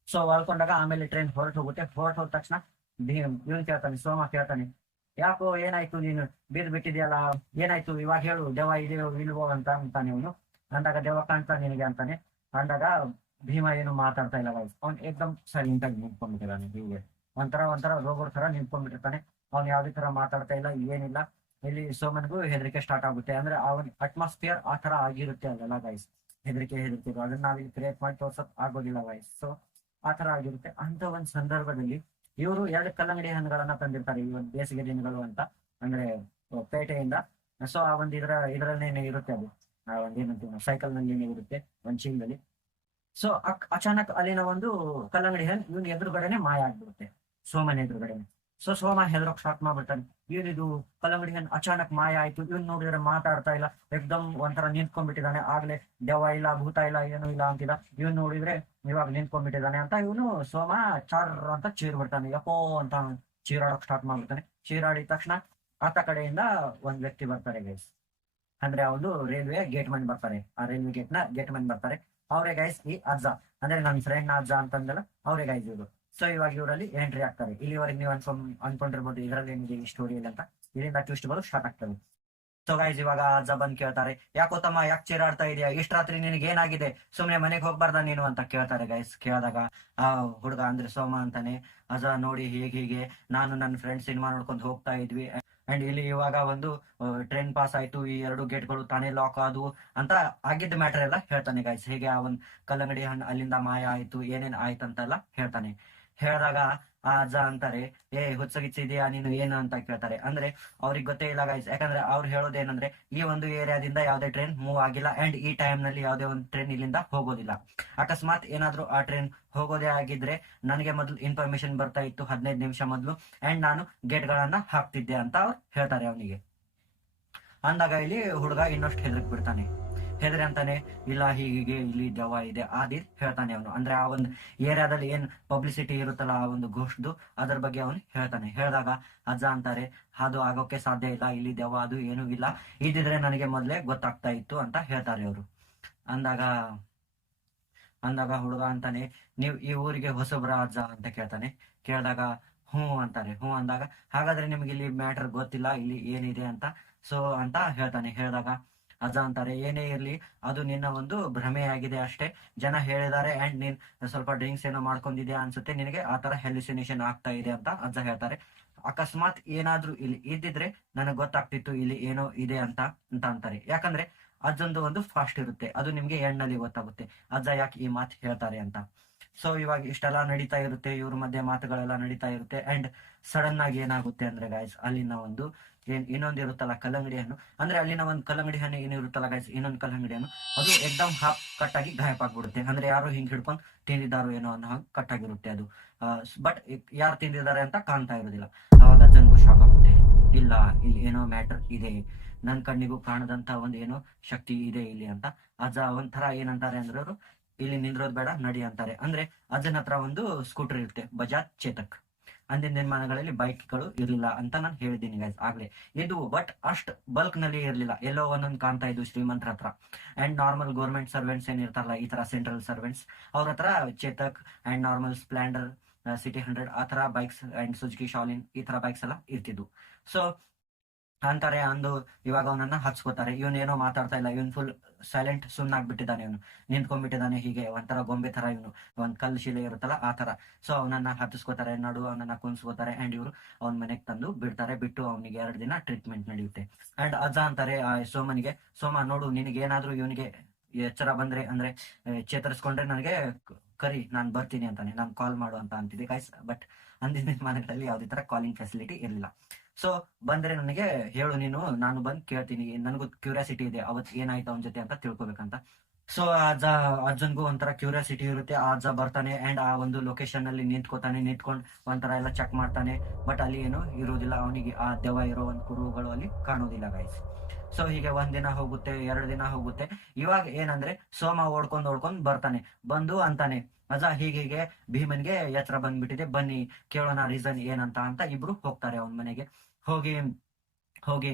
[SPEAKER 1] ಸೊ ವಾಲ್ಕೊಂಡಾಗ ಆಮೇಲೆ ಟ್ರೈನ್ ಹೊರಟು ಹೋಗುತ್ತೆ. ಹೊರಟು ಹೋದ ತಕ್ಷಣ ಭೀಮ್, ಇವನ್ ಕೇಳ್ತಾನೆ, ಸೋಮ ಕೇಳ್ತಾನೆ, ಯಾಕೋ ಏನಾಯ್ತು ನೀನು? ಬೀದ್ ಬಿಟ್ಟಿದ್ಯಲ್ಲ? ಏನಾಯ್ತು? ಇವಾಗ ಹೇಳು ದೇವ ಇದೆಯೋ ಇಲ್ವೋ ಅಂತ ಅಂತಾನೆ ಇವನು. ಅಂದಾಗ ದೇವ ಕಾಣ್ತಾ ನಿನಗೆ ಅಂತಾನೆ. ಅಂದಾಗ ಭೀಮ ಏನು ಮಾತಾಡ್ತಾ ಇಲ್ಲ ಗೈಸ್ ಅವ್ನ್ ಏಕ್ದಮ್ ಸೈಲೆಂಟ್ ಆಗಿ ನಿಂತ್ಕೊಂಡ್ಬಿಟ್ಟಿದ್ದಾನೆ, ಹೀಗೆ. ಒಂಥರ ಒಂಥರ ರೋಬೋಟ್ ತರ ನಿಂತ್ಕೊಂಡ್ಬಿಟ್ಟಿರ್ತಾನೆ. ಅವ್ನು ಯಾವ್ದೇ ತರ ಮಾತಾಡ್ತಾ ಇಲ್ಲ, ಏನಿಲ್ಲ. ಇಲ್ಲಿ ಸೋಮನ್ಗೂ ಹೆದರಿಕೆ ಸ್ಟಾರ್ಟ್ ಆಗುತ್ತೆ. ಅಂದ್ರೆ ಅವನ್ ಅಟ್ಮಾಸ್ಫಿಯರ್ ಆ ತರ ಆಗಿರುತ್ತೆ ಅಲ್ಲೆಲ್ಲ ಗೈಸ್ ಹೆದರಿಕೆ ಹೆದರಿಕೆ. ಅದನ್ನ ನಾವಿಲ್ಲಿ ಕ್ರಿಯೇಟ್ ಮಾಡಿ ತೋರ್ಸಕ್ ಆಗೋದಿಲ್ಲ ಗೈಸ್ ಸೊ ಆ ತರ ಆಗಿರುತ್ತೆ. ಅಂತ ಒಂದ್ ಸಂದರ್ಭದಲ್ಲಿ ಇವರು ಎರಡು ಕಲ್ಲಂಗಡಿ ಹಣ್ಣುಗಳನ್ನ ತಂದಿರ್ತಾರೆ ಈ ಒಂದು ಬೇಸಿಗೆ ದಿನಗಳು ಅಂತ. ಅಂದ್ರೆ ಪೇಟೆಯಿಂದ. ಸೊ ಆ ಒಂದ್ ಇದ್ರ, ಇದ್ರಲ್ಲೇನೆ ಇರುತ್ತೆ ಅದು. ಆ ಸೈಕಲ್ನಲ್ಲಿ ಇರುತ್ತೆ ಒಂದ್ ಚೀಲದಲ್ಲಿ ಸೊ ಅಚಾನಕ್ ಅಲ್ಲಿನ ಒಂದು ಕಲ್ಲಂಗಡಿ ಹಣ್ಣು ಇವನ್ ಎದುರುಗಡೆನೆ ಮಾಯ ಆಗ್ಬಿಡುತ್ತೆ. ಸೋಮನ ಎದುರುಗಡೆನೆ ಸೊ, ಸೋಮ ಹೆದರೋಕ್ ಸ್ಟಾರ್ಟ್ ಮಾಡ್ಬಿಡ್ತಾನೆ. ಕಲಂಗಡಿ ಹಣ್ಣು ಅಚಾನಕ್ ಮಾಯ ಆಯ್ತು. ಇವನ್ ನೋಡಿದ್ರೆ ಮಾತಾಡ್ತಾ ಇಲ್ಲ. ಎಕ್ದಮ್ ಒಂಥರ ನಿಂತ್ಕೊಂಡ್ಬಿಟ್ಟಿದ್ದಾನೆ. ಆಗ್ಲೇ ದೆವ್ವ ಇಲ್ಲ, ಭೂತ ಇಲ್ಲ, ಏನು ಇಲ್ಲ ಅಂತಿಲ್ಲ ಇವನ್ ನೋಡಿದ್ರೆ ಇವಾಗ ನಿಂತ್ಕೊಂಡ್ಬಿಟ್ಟಿದ್ದಾನೆ ಅಂತ ಇವನು ಸೋಮ ಚಾರ್ ಅಂತ ಚೀರ್ ಬಿಡ್ತಾನೆ. ಯಪ್ಪೋ ಅಂತ ಚೀರಾಡಕ್ ಸ್ಟಾರ್ಟ್ ಮಾಡ್ಬಿಡ್ತಾನೆ. ಚೀರಾಡಿದ ತಕ್ಷಣ ಆತ ಕಡೆಯಿಂದ ಒಂದ್ ವ್ಯಕ್ತಿ ಬರ್ತಾರೆ ಗೈಸ್ ಅಂದ್ರೆ ಅವನು ರೈಲ್ವೆ ಗೇಟ್ ಮನ್ ಬರ್ತಾರೆ. ಆ ರೈಲ್ವೆ ಗೇಟ್ನ ಗೇಟ್ ಮನ್ ಬರ್ತಾರೆ. ಅವ್ರೆ ಗೈಸ್ ಈ ಅಜ್ಜ. ಅಂದ್ರೆ ನನ್ನ ಫ್ರೆಂಡ್ನ ಅಜ್ಜ ಅಂತಂದಲ್ಲ, ಅವ್ರೆ ಗೈಸ್ ಇವರು. ಸೊ ಇವಾಗ ಇವರಲ್ಲಿ ಎಂಟ್ರಿ ಆಗ್ತಾರೆ ಇಲ್ಲಿವರೆಗೆ ನೀವು ಅನ್ಕೊಂಡ್, ಅನ್ಕೊಂಡಿರ್ಬೋದು, ಇದರಲ್ಲಿ ಏನಿದೆ ಈ ಸ್ಟೋರಿಯಲ್ಲಿ ಅಂತ. ಇಲ್ಲಿಂದ ಟ್ವಿಸ್ಟ್ ಬರೋದು ಸ್ಟಾರ್ಟ್ ಆಗ್ತದೆ. ಸೊ ಗೈಸ್ ಇವಾಗ ಅಜ್ಜ ಬಂದ್ ಕೇಳ್ತಾರೆ, ಯಾಕೋ ತಮ್ಮ, ಯಾಕೆ ಚೀರಾಡ್ತಾ ಇದೆಯಾ? ಇಷ್ಟ ರಾತ್ರಿ ನಿನಗೆ ಏನಾಗಿದೆ? ಸುಮ್ನೆ ಮನೆಗೆ ಹೋಗ್ಬಾರ್ದ ನೀನು? ಅಂತ ಕೇಳ್ತಾರೆ ಗೈಸ್ ಕೇಳಿದಾಗ, ಆ, ಹುಡುಗ ಅಂದ್ರೆ ಸೋಮ ಅಂತಾನೆ ಅಜ್ಜ ನೋಡಿ ಹೀಗೆ ಹೀಗೆ. ನಾನು ನನ್ನ ಫ್ರೆಂಡ್ ಸಿನಿಮಾ ನೋಡ್ಕೊಂಡು ಹೋಗ್ತಾ ಇದ್ವಿ. ಅಂಡ್ ಇಲ್ಲಿ ಇವಾಗ ಒಂದು ಟ್ರೈನ್ ಪಾಸ್ ಆಯ್ತು. ಈ ಎರಡು ಗೇಟ್ಗಳು ತಾನೇ ಲಾಕ್ ಆದವು. ಅಂತ ಆಗಿದ್ದ ಮ್ಯಾಟರ್ ಎಲ್ಲ ಹೇಳ್ತಾನೆ ಗೈಸ್ ಹೇಗೆ ಆ ಒಂದು ಕಲ್ಲಂಗಡಿ ಹಣ್ಣು ಅಲ್ಲಿಂದ ಮಾಯ ಆಯ್ತು. ಏನೇನ್ ಆಯ್ತು ಅಂತೆಲ್ಲ ಹೇಳ್ತಾನೆ. ಹೇಳಿದಾಗ, ಆ ಅಜ್ಜ ಅಂತಾರೆ. ಏ, ಹುಚ್ಚಗಿಚ್ಚಿದ್ಯಾ? ನೀನು ಏನು ಅಂತ ಕೇಳ್ತಾರೆ. ಅಂದ್ರೆ ಅವ್ರಿಗೆ ಗೊತ್ತೇ ಇಲ್ಲ ಗೈಸ್ ಯಾಕಂದ್ರೆ ಅವ್ರು ಹೇಳೋದೇನಂದ್ರೆ, ಈ ಒಂದು ಏರಿಯಾದಿಂದ ಯಾವುದೇ ಟ್ರೈನ್ ಮೂವ್ ಆಗಿಲ್ಲ ಅಂಡ್ ಈ ಟೈಮ್ನಲ್ಲಿ ಯಾವುದೇ ಒಂದು ಟ್ರೈನ್ ಇಲ್ಲಿಂದ ಹೋಗೋದಿಲ್ಲ. ಅಕಸ್ಮಾತ್ ಏನಾದ್ರೂ ಆ ಟ್ರೈನ್ ಹೋಗೋದೇ ಆಗಿದ್ರೆ ನನಗೆ ಮೊದಲು ಇನ್ಫಾರ್ಮೇಶನ್ ಬರ್ತಾ ಇತ್ತು ಹದಿನೈದು ನಿಮಿಷ ಮೊದಲು ಅಂಡ್ ನಾನು ಗೇಟ್ ಗಳನ್ನ ಹಾಕ್ತಿದ್ದೆ ಅಂತ ಅವ್ರು ಹೇಳ್ತಾರೆ ಅವನಿಗೆ. ಅಂದಾಗ ಇಲ್ಲಿ ಹುಡುಗ ಇನ್ನಷ್ಟು ಹೆದರ್ಕ್ ಬಿಡ್ತಾನೆ. ಹೆದರಿ ಅಂತಾನೆ, ಇಲ್ಲ ಹೀಗೆ ಇಲ್ಲಿ ದೆವ್ವ ಇದೆ, ಆದಿ ಹೇಳ್ತಾನೆ ಅವನು. ಅಂದ್ರೆ ಆ ಒಂದು ಏರಿಯಾದಲ್ಲಿ ಏನ್ ಪಬ್ಲಿಸಿಟಿ ಇರುತ್ತಲ್ಲ ಆ ಒಂದು ಘೋಷ್ದು ಅದ್ರ ಬಗ್ಗೆ ಅವನು ಹೇಳ್ತಾನೆ. ಹೇಳಿದಾಗ, ಅಜ್ಜ ಅಂತಾರೆ, ಅದು ಆಗೋಕೆ ಸಾಧ್ಯ ಇಲ್ಲ, ಇಲ್ಲಿ ದೆವ್ವ ಅದು ಏನೂ ಇಲ್ಲ, ಇದ್ದಿದ್ರೆ ನನಗೆ ಮೊದಲೇ ಗೊತ್ತಾಗ್ತಾ ಇತ್ತು ಅಂತ ಹೇಳ್ತಾರೆ ಅವರು. ಅಂದಾಗ ಅಂದಾಗ ಹುಡುಗ ಅಂತಾನೆ, ನೀವು ಈ ಊರಿಗೆ ಹೊಸಬ್ರ ಅಜ್ಜ ಅಂತ ಕೇಳ್ತಾನೆ. ಕೇಳಿದಾಗ, ಹ್ಞೂ ಅಂತಾರೆ. ಹ್ಞೂ ಅಂದಾಗ, ಹಾಗಾದ್ರೆ ನಿಮ್ಗೆ ಇಲ್ಲಿ ಮ್ಯಾಟರ್ ಗೊತ್ತಿಲ್ಲ, ಇಲ್ಲಿ ಏನಿದೆ ಅಂತ? ಸೊ ಅಂತ ಹೇಳ್ತಾನೆ. ಹೇಳಿದಾಗ ಅಜ್ಜ ಅಂತಾರೆ, ಏನೇ ಇರ್ಲಿ, ಅದು ನಿನ್ನ ಒಂದು ಭ್ರಮೆಯಾಗಿದೆ ಅಷ್ಟೇ. ಜನ ಹೇಳಿದ್ದಾರೆ ಅಂಡ್ ನೀನ್ ಸ್ವಲ್ಪ ಡ್ರಿಂಕ್ಸ್ ಏನೋ ಮಾಡ್ಕೊಂಡಿದ್ಯಾ? ಅನ್ಸುತ್ತೆ. ನಿನಗೆ ಆ ತರ ಹೆಲ್ಯುಸಿನೇಷನ್ ಆಗ್ತಾ ಇದೆ ಅಂತ ಅಜ್ಜ ಹೇಳ್ತಾರೆ. ಅಕಸ್ಮಾತ್ ಏನಾದ್ರೂ ಇಲ್ಲಿ ಇದ್ದಿದ್ರೆ ನನಗೆ ಗೊತ್ತಾಗ್ತಿತ್ತು ಇಲ್ಲಿ ಏನೋ ಇದೆ ಅಂತ ಅಂತ ಅಂತಾರೆ. ಯಾಕಂದ್ರೆ ಅಜ್ಜಂದು ಒಂದು ಫಾಸ್ಟ್ ಇರುತ್ತೆ. ಅದು ನಿಮ್ಗೆ ಎಣ್ಣಲ್ಲಿ ಗೊತ್ತಾಗುತ್ತೆ. ಅಜ್ಜ ಯಾಕೆ ಈ ಮಾತು ಹೇಳ್ತಾರೆ ಅಂತ. ಸೊ ಇವಾಗ ಇಷ್ಟೆಲ್ಲ ನಡೀತಾ ಇರುತ್ತೆ. ಇವ್ರ ಮಧ್ಯೆ ಮಾತುಗಳೆಲ್ಲ ನಡೀತಾ ಇರುತ್ತೆ. ಅಂಡ್ ಸಡನ್ ಆಗಿ ಏನಾಗುತ್ತೆ ಅಂದ್ರೆ ಗಾಯ್ಸ್ ಅಲ್ಲಿನ ಒಂದು ಏನ್ ಇನ್ನೊಂದು ಇರುತ್ತಲ್ಲ ಕಲ್ಲಂಗಡಿ ಹಣ್ಣು ಅಂದ್ರೆ ಅಲ್ಲಿನ ಒಂದು ಕಲ್ಲಂಗಡಿ ಹಣ್ಣು ಏನಿರುತ್ತಲ್ಲ ಗಾಯ್ಸ್ ಇನ್ನೊಂದು ಕಲ್ಲಂಗಡಿ ಹಣ್ಣು ಅದು ಎಕ್ದಮ್ ಹಾಫ್ ಕಟ್ ಆಗಿ ಗಾಯಪಾಗ್ಬಿಡುತ್ತೆ ಅಂದ್ರೆ ಯಾರು ಹಿಂಗ್ ಹಿಡ್ಕೊಂಡು ತಿಂದಿದ್ದಾರೋ ಏನೋ ಅನ್ನೋ ಹಾಗೆ ಕಟ್ ಆಗಿರುತ್ತೆ ಅದು. ಬಟ್ ಯಾರು ತಿಂದಿದ್ದಾರೆ ಅಂತ ಕಾಣ್ತಾ ಇರೋದಿಲ್ಲ. ಅವಾಗ ಅಜ್ಜನ್ಗೂ ಶಾಕ್ ಆಗುತ್ತೆ. ಇಲ್ಲ, ಇಲ್ಲಿ ಏನೋ ಮ್ಯಾಟರ್ ಇದೆ. ನನ್ ಕಣ್ಣಿಗೂ ಕಾಣದಂತ ಒಂದು ಏನೋ ಶಕ್ತಿ ಇದೆ ಇಲ್ಲಿ ಅಂತ. ಅಜ್ಜ ಒಂಥರ ಏನಂತಾರೆ ಅಂದ್ರೆ ಇಲ್ಲಿ ನಿಂದ್ರೋದ್ ಬೇಡ, ನಡಿ ಅಂತಾರೆ. ಅಂದ್ರೆ ಅಜ್ಜನ ಹತ್ರ ಒಂದು ಸ್ಕೂಟರ್ ಇರುತ್ತೆ ಬಜಾಜ್ ಚೇತಕ್ ಅಂದಿನ ದಿನಮಾನಗಳಲ್ಲಿ ಬೈಕ್ಗಳು ಇರಲಿಲ್ಲ ಅಂತ ನಾನು ಹೇಳಿದ್ದೀನಿ ಗೈಸ್ ಆಗ್ಲೇ. ಇದು ಬಟ್ ಅಷ್ಟ್ ಬಲ್ಕ್ನಲ್ಲಿ ಇರಲಿಲ್ಲ. ಎಲ್ಲೋ ಒಂದೊಂದು ಕಾಣ್ತಾ ಇದ್ದು ಶ್ರೀಮಂತರ ಹತ್ರ. ಅಂಡ್ ನಾರ್ಮಲ್ ಗೌರ್ಮೆಂಟ್ ಸರ್ವೆಂಟ್ಸ್ ಏನಿರ್ತಾರಲ್ಲ ಈ ತರ ಸೆಂಟ್ರಲ್ ಸರ್ವೆಂಟ್ಸ್ ಅವ್ರ ಹತ್ರ Chetak and normal Splendor CT hundred ಆ ತರ ಬೈಕ್ಸ್ ಅಂಡ್ ಸುಜುಕಿ ಶಾಲಿನ್ ಈ ತರ ಬೈಕ್ಸ್ ಎಲ್ಲ ಇರ್ತಿದ್ವು. ಸೊ ಅಂತಾರೆ ಅಂದು ಇವಾಗ ಅವನನ್ನ ಹಚ್ಕೋತಾರೆ ಇವನ್ ಏನೋ ಮಾತಾಡ್ತಾ ಇಲ್ಲ. ಇವನ್ ಫುಲ್ ಸೈಲೆಂಟ್ ಸುಮ್ನ ಆಗ್ಬಿಟ್ಟಿದ್ದಾನೆ ಇವನು. ನಿಂತ್ಕೊಂಡ್ಬಿಟ್ಟಿದ್ದಾನೆ ಹೀಗೆ. ಒಂಥರ ಗೊಂಬೆ ತರ ಇವನು. ಒಂದ್ ಕಲ್ ಶಿಲೆ ಇರುತ್ತಲ್ಲ, ಆ ತರ ಸೊ ಅವನನ್ನ ಹತ್ತಿಸ್ಕೋತಾರೆ ನಡು ಅವನನ್ನ ಕುಣಿಸ್ಕೋತಾರೆ ಅಂಡ್ ಇವರು ಅವನ ಮನೆಗೆ ತಂದು ಬಿಡ್ತಾರೆ. ಬಿಟ್ಟು ಅವನಿಗೆ ಎರಡು ದಿನ ಟ್ರೀಟ್ಮೆಂಟ್ ನಡೆಯುತ್ತೆ. ಅಂಡ್ ಅಜ್ಜ ಅಂತಾರೆ, ಆ ಸೋಮನಿಗೆ, ಸೋಮ, ನೋಡು ನಿನಗೆ ಏನಾದ್ರೂ ಇವನಿಗೆ ಎಚ್ಚರ ಬಂದ್ರೆ ಅಂದ್ರೆ ಚೇತರಿಸ್ಕೊಂಡ್ರೆ ನನಗೆ ಕರಿ, ನಾನ್ ಬರ್ತೀನಿ ಅಂತಾನೆ. ನಾನ್ ಕಾಲ್ ಮಾಡು ಅಂತ ಅಂತಿದ್ದೆ ಗೈಸ್ ಬಟ್ ಅಂದಿನ ದಿನಮಾನಗಳಲ್ಲಿ ಯಾವುದೇ ತರ ಕಾಲಿಂಗ್ ಫೆಸಿಲಿಟಿ ಇರಲಿಲ್ಲ. ಸೊ ಬಂದ್ರೆ ನನಗೆ ಹೇಳು ನೀನು, ನಾನು ಬಂದ್ ಕೇಳ್ತೀನಿ, ನನಗೂ ಕ್ಯೂರಿಯಾಸಿಟಿ ಇದೆ, ಅವತ್ ಏನಾಯ್ತು ಅವನ ಜೊತೆ ಅಂತ ತಿಳ್ಕೊಬೇಕಂತ. ಸೊ ಅಜ್ಜ, ಅಜ್ಜನ್ಗೂ ಒಂಥರ ಕ್ಯೂರಿಯಾಸಿಟಿ ಇರುತ್ತೆ ಅಜ್ಜ ಬರ್ತಾನೆ ಅಂಡ್ ಆ ಒಂದು ಲೊಕೇಶನ್ ಅಲ್ಲಿ ನಿಂತ್ಕೋತಾನೆ, ನಿಂತ್ಕೊಂಡು ಒಂಥರ ಎಲ್ಲ ಚೆಕ್ ಮಾಡ್ತಾನೆ ಬಟ್ ಅಲ್ಲಿ ಏನು ಇರೋದಿಲ್ಲ ಅವನಿಗೆ ಆ ದೆವ್ವ ಇರೋ ಒಂದು ಕುರುಹುಗಳು ಅಲ್ಲಿ ಕಾಣೋದಿಲ್ಲ ಗೈಸ್ ಸೊ ಹೀಗೆ ಒಂದ್ ದಿನ ಹೋಗುತ್ತೆ, ಎರಡು ದಿನ ಹೋಗುತ್ತೆ. ಇವಾಗ ಏನಂದ್ರೆ, ಸೋಮ ಓಡ್ಕೊಂಡ್ ಓಡ್ಕೊಂಡ್ ಬರ್ತಾನೆ, ಬಂದು ಅಂತಾನೆ, ಅಜ್ಜ, ಹೀಗೆ ಹೀಗೆ ಭೀಮನ್ಗೆ ಎಚ್ಚರ ಬಂದ್ಬಿಟ್ಟಿದೆ, ಬನ್ನಿ, ಕೇಳೋಣ ರೀಸನ್ ಏನಂತ, ಅಂತ ಇಬ್ರು ಹೋಗ್ತಾರೆ ಅವನ ಮನೆಗೆ. ಹೋಗಿ ಹೋಗಿ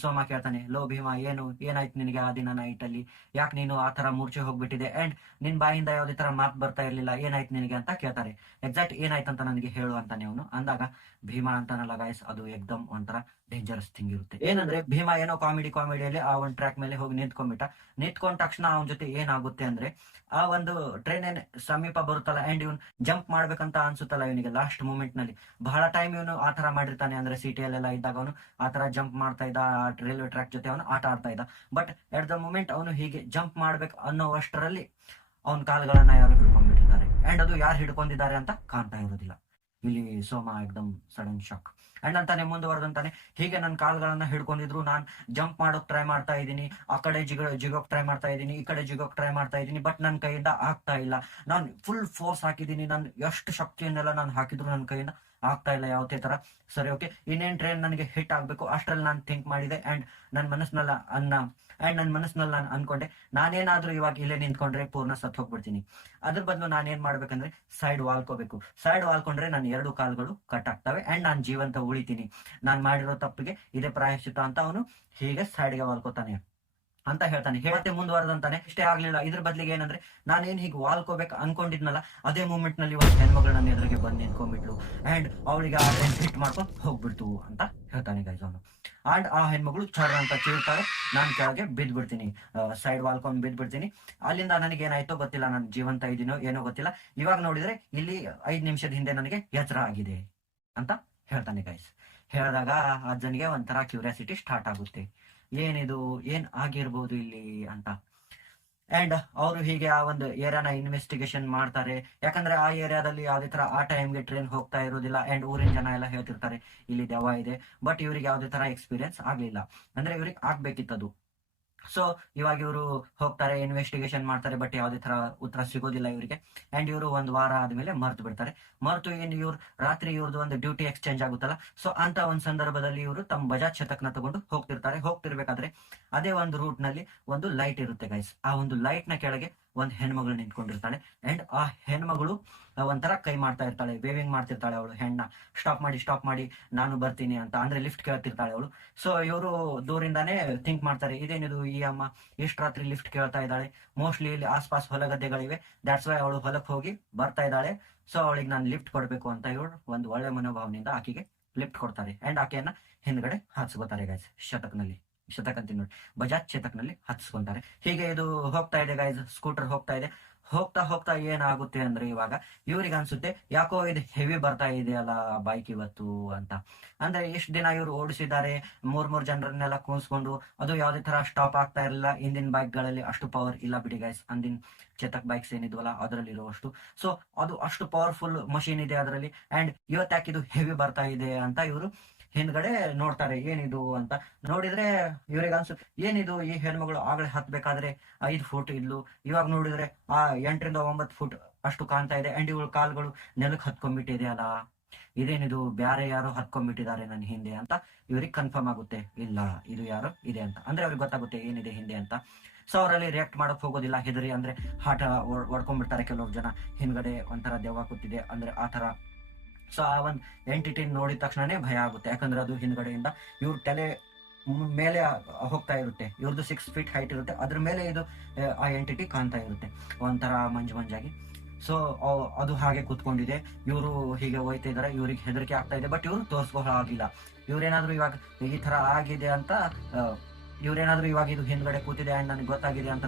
[SPEAKER 1] ಸೋಮ ಕೇಳ್ತಾನೆ ಲೋ ಭೀಮ, ಏನು, ಏನಾಯ್ತು ನಿನಗೆ ಆ ದಿನ ನೈಟ್ ಅಲ್ಲಿ? ಯಾಕೆ ನೀನು ಆ ತರ ಮೂರ್ಛೆ ಹೋಗ್ಬಿಟ್ಟಿದೆ? ಅಂಡ್ ನಿನ್ ಬಾಯಿಂದ ಯಾವ್ದೇ ತರ ಮಾತು ಬರ್ತಾ ಇರ್ಲಿಲ್ಲ, ಏನಾಯ್ತು ನಿನಗೆ ಅಂತ ಕೇಳ್ತಾರೆ. ಎಕ್ಸಾಕ್ಟ್ ಏನಾಯ್ತು ಅಂತ ನನಗೆ ಹೇಳು ಅಂತಾನೆ ಅವನು. ಅಂದಾಗ ಭೀಮ ಅಂತಾನಲ್ಲ ಗಾಯಸ್ ಅದು ಎಕ್ದಮ್ ಒಂಥರ ಡೇಂಜರಸ್ ಥಿಂಗ್ ಇರುತ್ತೆ. ಏನಂದ್ರೆ ಭೀಮ ಏನೋ ಕಾಮಿಡಿ ಕಾಮಿಡಿಯಲ್ಲಿ ಆ ಒಂದು ಟ್ರ್ಯಾಕ್ ಮೇಲೆ ಹೋಗಿ ನಿಂತ್ಕೊಂಡ್ಬಿಟ್ಟ. ನಿಂತ್ಕೊಂಡ ತಕ್ಷಣ ಅವನ ಜೊತೆ ಏನಾಗುತ್ತೆ ಅಂದ್ರೆ ಆ ಒಂದು ಟ್ರೈನ್ ಏನ್ ಸಮೀಪ ಬರುತ್ತಲ್ಲ ಅಂಡ್ ಇವನ್ ಜಂಪ್ ಮಾಡ್ಬೇಕಂತ ಅನ್ಸುತ್ತಲ್ಲ ಇವನಿಗೆ ಲಾಸ್ಟ್ ಮೂಮೆಂಟ್ನಲ್ಲಿ. ಬಹಳ ಟೈಮ್ ಇವನು ಆ ತರ ಮಾಡಿರ್ತಾನೆ ಅಂದ್ರೆ ಸಿಟಿಯಲ್ಲೆಲ್ಲ ಇದ್ದಾಗ ಅವನು ಆ ತರ ಜಂಪ್ ಮಾಡ್ತಾ ಇದ್ದ, ಆ ರೈಲ್ವೆ ಟ್ರ್ಯಾಕ್ ಜೊತೆ ಅವನು ಆಟ ಆಡ್ತಾ ಇದ್ದ. ಬಟ್ ಎಟ್ ದ ಮೂಮೆಂಟ್ ಅವನು ಹೀಗೆ ಜಂಪ್ ಮಾಡ್ಬೇಕು ಅನ್ನೋ ಅಷ್ಟರಲ್ಲಿ ಅವನ ಕಾಲುಗಳನ್ನ ಯಾರು ಹಿಡ್ಕೊಂಡ್ಬಿಟ್ಟಿದ್ದಾರೆ. ಅಂಡ್ ಅದು ಯಾರು ಹಿಡ್ಕೊಂಡಿದ್ದಾರೆ ಅಂತ ಕಾಣ್ತಾ ಇರೋದಿಲ್ಲ. ಇಲ್ಲಿ ಸೋಮ ಎಕ್ದಮ್ ಸಡನ್ ಶಾಕ್ ಅಂಡ್ ಅಂತಾನೆ ಮುಂದುವರೆದಂತಾನೆ ಹೀಗೆ ನನ್ನ ಕಾಲ್ಗಳನ್ನ ಹಿಡ್ಕೊಂಡಿದ್ರು. ನಾನ್ ಜಂಪ್ ಮಾಡೋಕ್ ಟ್ರೈ ಮಾಡ್ತಾ ಇದ್ದೀನಿ. ಆ ಕಡೆ ಜಿಗ, ಜಿಗೋಕ್ ಟ್ರೈ ಮಾಡ್ತಾ ಇದ್ದೀನಿ. ಈ ಕಡೆ ಜಿಗೋಕ್ ಟ್ರೈ ಮಾಡ್ತಾ ಇದ್ದೀನಿ. ಬಟ್ ನನ್ನ ಕೈಯಿಂದ ಆಗ್ತಾ ಇಲ್ಲ. ನಾನು ಫುಲ್ ಫೋರ್ಸ್ ಹಾಕಿದ್ದೀನಿ. ನಾನು ಎಷ್ಟು ಶಕ್ತಿಯನ್ನೆಲ್ಲ ನಾನು ಹಾಕಿದ್ರು ನನ್ನ ಕೈಯಿಂದ? ಆಗ್ತಾ ಇಲ್ಲ ಯಾವುದೇ ತರ. ಸರಿ ಓಕೆ ಇನ್ನೇನ್ ಟ್ರೈನ್ ನನಗೆ ಹಿಟ್ ಆಗ್ಬೇಕು? ಅಷ್ಟ್ರಲ್ಲಿ ನಾನು ಥಿಂಕ್ ಮಾಡಿದೆ ಅಂಡ್ ನನ್ನ ಮನಸ್ಸಿನಲ್ಲ ಅನ್ನ ಅಂಡ್ ನನ್ನ ಮನಸ್ಸಿನಲ್ಲಿ ನಾನು ಅನ್ಕೊಂಡೆ. ನಾನೇನಾದ್ರೂ ಇವಾಗ ಇಲ್ಲೇ ನಿಂತ್ಕೊಂಡ್ರೆ ಪೂರ್ಣ ಸತ್ ಹೋಗ್ಬಿಡ್ತೀನಿ. ಅದ್ರ ಬದಲು ನಾನೇನ್ ಮಾಡ್ಬೇಕಂದ್ರೆ ಸೈಡ್ ವಾಲ್ಕೋಬೇಕು ಸೈಡ್ ವಾಲ್ಕೊಂಡ್ರೆ ನನ್ನ ಎರಡು ಕಾಲ್ಗಳು ಕಟ್ ಆಗ್ತವೆ ಅಂಡ್ ನಾನು ಜೀವಂತ ಉಳಿತೀನಿ. ನಾನು ಮಾಡಿರೋ ತಪ್ಪಿಗೆ ಇದೇ ಪ್ರಾಯಶ್ಚಿತ ಅಂತ ಅವನು ಹೀಗೆ ಸೈಡ್ಗೆ ವಾಲ್ಕೋತಾನೆ ಅಂತ ಹೇಳ್ತಾನೆ. ಹೇಳತ್ತೆ ಮುಂದುವರೆದಂತಾನೆ. ಇಷ್ಟೇ ಆಗ್ಲಿಲ್ಲ. ಇದ್ರ ಬದಲಿಗೆ ಏನಂದ್ರೆ, ನಾನೇನ್ ಹೀಗೆ ವಾಲ್ಕೋಬೇಕು ಅನ್ಕೊಂಡಿದ್ನಲ್ಲ, ಅದೇ ಮೂಮೆಂಟ್ನಲ್ಲಿ ಒಂದು ಹೆಣ್ಮಗಳು ನನ್ನ ಎದುರಿಗೆ ಬಂದು ನಿಂತ್ಕೊಂಡ್ಬಿಟ್ಲು. ಅಂಡ್ ಅವಳಿಗೆ ಆ ಹಿಟ್ ಮಾಡ್ಕೊಂಡು ಹೋಗ್ಬಿಡ್ತು ಅಂತ ಹೇಳ್ತಾನೆ ಗೈಸ್ ಅವನು. ಅಂಡ್ ಆ ಹೆಣ್ಮಗಳು ಚರ ಅಂತ ಚೀಳ್ತಾಳೆ ನಾನ್ ಕೆಳಗೆ ಬಿದ್ದು ಬಿಡ್ತೀನಿ ಸೈಡ್ ವಾಲ್ಕೊಂಡ್ ಬಿದ್ದು ಬಿಡ್ತೀನಿ ಅಲ್ಲಿಂದ ನನಗೆ ಏನಾಯ್ತೋ ಗೊತ್ತಿಲ್ಲ. ನಾನು ಜೀವಂತ ಇದೀನೋ ಏನೋ ಗೊತ್ತಿಲ್ಲ. ಇವಾಗ ನೋಡಿದ್ರೆ ಇಲ್ಲಿ ಐದ್ ನಿಮಿಷದ ಹಿಂದೆ ನನಗೆ ಎಚ್ಚರ ಆಗಿದೆ ಅಂತ ಹೇಳ್ತಾನೆ ಗೈಸ್ ಹೇಳಿದಾಗ ಅಜ್ಜನಿಗೆ ಒಂಥರ ಕ್ಯೂರಿಯಾಸಿಟಿ ಸ್ಟಾರ್ಟ್ ಆಗುತ್ತೆ. ಏನಿದು, ಏನ್ ಆಗಿರ್ಬೋದು ಇಲ್ಲಿ ಅಂತ. ಅಂಡ್ ಅವರು ಹೀಗೆ ಆ ಒಂದು ಏರಿಯಾನ ಇನ್ವೆಸ್ಟಿಗೇಷನ್ ಮಾಡ್ತಾರೆ. ಯಾಕಂದ್ರೆ ಆ ಏರಿಯಾದಲ್ಲಿ ಯಾವ್ದೇ ತರ ಆ ಟೈಮ್ಗೆ ಟ್ರೈನ್ ಹೋಗ್ತಾ ಇರೋದಿಲ್ಲ ಅಂಡ್ ಊರಿನ ಜನ ಎಲ್ಲ ಹೇಳ್ತಿರ್ತಾರೆ, ಇಲ್ಲಿ ದೆವ್ವ ಇದೆ. ಬಟ್ ಇವ್ರಿಗೆ ಯಾವುದೇ ತರ ಎಕ್ಸ್ಪೀರಿಯನ್ಸ್ ಆಗ್ಲಿಲ್ಲ. ಅಂದ್ರೆ ಇವ್ರಿಗೆ ಆಗ್ಬೇಕಿತ್ತದು. ಸೊ ಇವಾಗ ಇವರು ಹೋಗ್ತಾರೆ ಇನ್ವೆಸ್ಟಿಗೇಷನ್ ಮಾಡ್ತಾರೆ ಬಟ್ ಯಾವುದೇ ತರ ಉತ್ತರ ಸಿಗೋದಿಲ್ಲ ಇವರಿಗೆ. ಅಂಡ್ ಇವರು ಒಂದು ವಾರ ಆದ್ಮೇಲೆ ಮರ್ತು ಬಿಡ್ತಾರೆ. ಮರ್ತು ಏನ್ ಇವ್ರು, ರಾತ್ರಿ ಇವ್ರದ್ದು ಒಂದು ಡ್ಯೂಟಿ ಎಕ್ಸ್ಚೇಂಜ್ ಆಗುತ್ತಲ್ಲ. ಸೊ ಅಂತ ಒಂದು ಸಂದರ್ಭದಲ್ಲಿ ಇವರು ತಮ್ಮ ಬಜಾಜ್ ಶತಕ್ನ ತಗೊಂಡು ಹೋಗ್ತಿರ್ತಾರೆ. ಹೋಗ್ತಿರ್ಬೇಕಾದ್ರೆ ಅದೇ ಒಂದು ರೂಟ್ನಲ್ಲಿ ಒಂದು ಲೈಟ್ ಇರುತ್ತೆ ಗೈಸ್ ಆ ಒಂದು ಲೈಟ್ನ ಕೆಳಗೆ ಒಂದು ಹೆಣ್ಮಗಳು ನಿಂತ್ಕೊಂಡಿರ್ತಾಳೆ. ಅಂಡ್ ಆ ಹೆಣ್ಮಗಳು ಒಂಥರ ಕೈ ಮಾಡ್ತಾ ಇರ್ತಾಳೆ ವೇವಿಂಗ್ ಮಾಡ್ತಿರ್ತಾಳೆ ಅವಳು ಹೆಣ್ಣ. ಸ್ಟಾಪ್ ಮಾಡಿ ಸ್ಟಾಪ್ ಮಾಡಿ, ನಾನು ಬರ್ತೀನಿ ಅಂತ, ಅಂದ್ರೆ ಲಿಫ್ಟ್ ಕೇಳ್ತಿರ್ತಾಳೆ ಅವಳು. ಸೊ ಇವರು ದೂರಿಂದಾನೇ ಥಿಂಕ್ ಮಾಡ್ತಾರೆ, ಇದೇನಿದು ಈ ಅಮ್ಮ? ಎಷ್ಟು ರಾತ್ರಿ ಲಿಫ್ಟ್ ಕೇಳ್ತಾ ಇದ್ದಾಳೆ? ಮೋಸ್ಟ್ಲಿ ಇಲ್ಲಿ ಆಸ್ಪಾಸ್ ಹೊಲ ಗದ್ದೆಗಳಿವೆ ದ್ಯಾಟ್ಸ್ ವೈ ಅವಳು ಹೊಲಕ್ಕೆ ಹೋಗಿ ಬರ್ತಾ ಇದ್ದಾಳೆ. ಸೊ ಅವಳಿಗೆ ನಾನು ಲಿಫ್ಟ್ ಕೊಡಬೇಕು ಅಂತ ಇವ್ರು ಒಂದು ಒಳ್ಳೆ ಮನೋಭಾವನೆಯಿಂದ ಆಕೆಗೆ ಲಿಫ್ಟ್ ಕೊಡ್ತಾರೆ. ಅಂಡ್ ಆಕೆಯನ್ನ ಹಿಂದ್ಗಡೆ ಹಾಸ್ಕೋತಾರೆ ಗೈಸ್ ಶತಕ್ನಲ್ಲಿ ಶತಕ್ ಅಂತೀನಿ ನೋಡಿ ಬಜಾಜ್ ಚೇತಕ್ನಲ್ಲಿ ಹತ್ಸ್ಕೊಂತಾರೆ ಹೀಗೆ ಇದು ಹೋಗ್ತಾ ಇದೆ ಗೈಸ್ ಸ್ಕೂಟರ್ ಹೋಗ್ತಾ ಇದೆ. ಹೋಗ್ತಾ ಹೋಗ್ತಾ ಏನಾಗುತ್ತೆ ಅಂದ್ರೆ ಇವಾಗ ಇವ್ರಿಗೆ ಅನ್ಸುತ್ತೆ, ಯಾಕೋ ಇದು ಹೆವಿ ಬರ್ತಾ ಇದೆಯಲ್ಲ ಬೈಕ್ ಇವತ್ತು ಅಂತ. ಅಂದ್ರೆ ಇಷ್ಟು ದಿನ ಇವ್ರು ಓಡಿಸಿದ್ದಾರೆ, ಮೂರ್ ಮೂರ್ ಜನರನ್ನೆಲ್ಲ ಕೂನ್ಸ್ಕೊಂಡು ಅದು ಯಾವುದೇ ತರ ಸ್ಟಾಪ್ ಆಗ್ತಾ ಇರಲಿಲ್ಲ. ಇಂದಿನ ಬೈಕ್ಗಳಲ್ಲಿ ಅಷ್ಟು ಪವರ್ ಇಲ್ಲ ಬಿಡಿ ಗೈಸ್ ಅಂದಿನ ಚೇತಕ್ ಬೈಕ್ಸ್ ಏನಿದ್ವಲ್ಲ, ಅದರಲ್ಲಿ ಇರುವಷ್ಟು. ಸೊ ಅದು ಅಷ್ಟು ಪವರ್ಫುಲ್ ಮಷೀನ್ ಇದೆ ಅದರಲ್ಲಿ. ಅಂಡ್ ಇವತ್ತಾಕೆ ಇದು ಹೆವಿ ಬರ್ತಾ ಇದೆ ಅಂತ ಇವರು ಹಿಂದ್ಗಡೆ ನೋಡ್ತಾರೆ, ಏನಿದು ಅಂತ. ನೋಡಿದ್ರೆ ಇವ್ರಿಗೆ ಅನ್ಸುತ್ತೆ ಏನಿದು ಈ ಹೆಣ್ಮಗಳು ಆಗಲೇ ಹತ್ಬೇಕಾದ್ರೆ ಐದು ಫುಟ್ ಇದ್ಲು. ಇವಾಗ ನೋಡಿದ್ರೆ ಆ ಎಂಟರಿಂದ ಒಂಬತ್ತು ಫುಟ್ ಅಷ್ಟು ಕಾಣ್ತಾ ಇದೆ. ಅಂಡ್ ಇವಳ ಕಾಲ್ಗಳು ನೆಲಕ್ಕೆ ಹತ್ಕೊಂಡ್ಬಿಟ್ಟಿದೆ ಅಲ್ಲ ಇದೇನಿದು ಬೇರೆ ಯಾರು ಹತ್ಕೊಂಡ್ಬಿಟ್ಟಿದ್ದಾರೆ ನನ್ನ ಹಿಂದೆ ಅಂತ. ಇವ್ರಿಗೆ ಕನ್ಫರ್ಮ್ ಆಗುತ್ತೆ, ಇಲ್ಲ, ಇದು ಯಾರು ಇದೆ ಅಂತ. ಅಂದ್ರೆ ಅವ್ರಿಗೆ ಗೊತ್ತಾಗುತ್ತೆ ಏನಿದೆ ಹಿಂದೆ ಅಂತ. ಸೊ ಅವರಲ್ಲಿ ರಿಯಾಕ್ಟ್ ಮಾಡಕ್ ಹೋಗೋದಿಲ್ಲ, ಹೆದರಿ ಅಂದ್ರೆ ಹಾಟ ಹೊಡ್ಕೊಂಡ್ಬಿಡ್ತಾರೆ ಕೆಲವು ಜನ. ಹಿಂದ್ಗಡೆ ಒಂಥರ ದೆವ್ವ ಕೂತಿದೆ, ಅಂದ್ರೆ ಆತರ ತರ ಸೊ ಆ ಒಂದು ಎಂಟಿಟಿ ನೋಡಿದ ತಕ್ಷಣನೇ ಭಯ ಆಗುತ್ತೆ. ಯಾಕಂದ್ರೆ ಅದು ಹಿಂದ್ಗಡೆಯಿಂದ ಇವ್ರ ತಲೆ ಮೇಲೆ ಹೋಗ್ತಾ ಇರುತ್ತೆ. ಇವ್ರದ್ದು ಸಿಕ್ಸ್ ಫೀಟ್ ಹೈಟ್ ಇರುತ್ತೆ. ಅದ್ರ ಮೇಲೆ ಇದು ಆ, ಎಂಟಿಟಿ ಕಾಣ್ತಾ ಇರುತ್ತೆ. ಒಂಥರ ಮಂಜು ಮಂಜಾಗಿ. ಸೊ ಅದು ಹಾಗೆ ಕೂತ್ಕೊಂಡಿದೆ. ಇವರು ಹೀಗೆ ಹೋಯ್ತಾ ಇದಾರೆ. ಇವ್ರಿಗೆ ಹೆದರಿಕೆ ಆಗ್ತಾ ಇದೆ. ಬಟ್ ಇವರು ತೋರಿಸ್ಕೋ ಆಗಿಲ್ಲ ಇವ್ರೇನಾದ್ರೂ ಇವಾಗ ಈ ತರ ಆಗಿದೆ ಅಂತ ಇವ್ರೇನಾದ್ರೂ ಇವಾಗ ಇದು ಹಿಂದ್ಗಡೆ ಕೂತಿದೆ ಅಂಡ್ ನನಗೆ ಗೊತ್ತಾಗಿದೆ ಅಂತ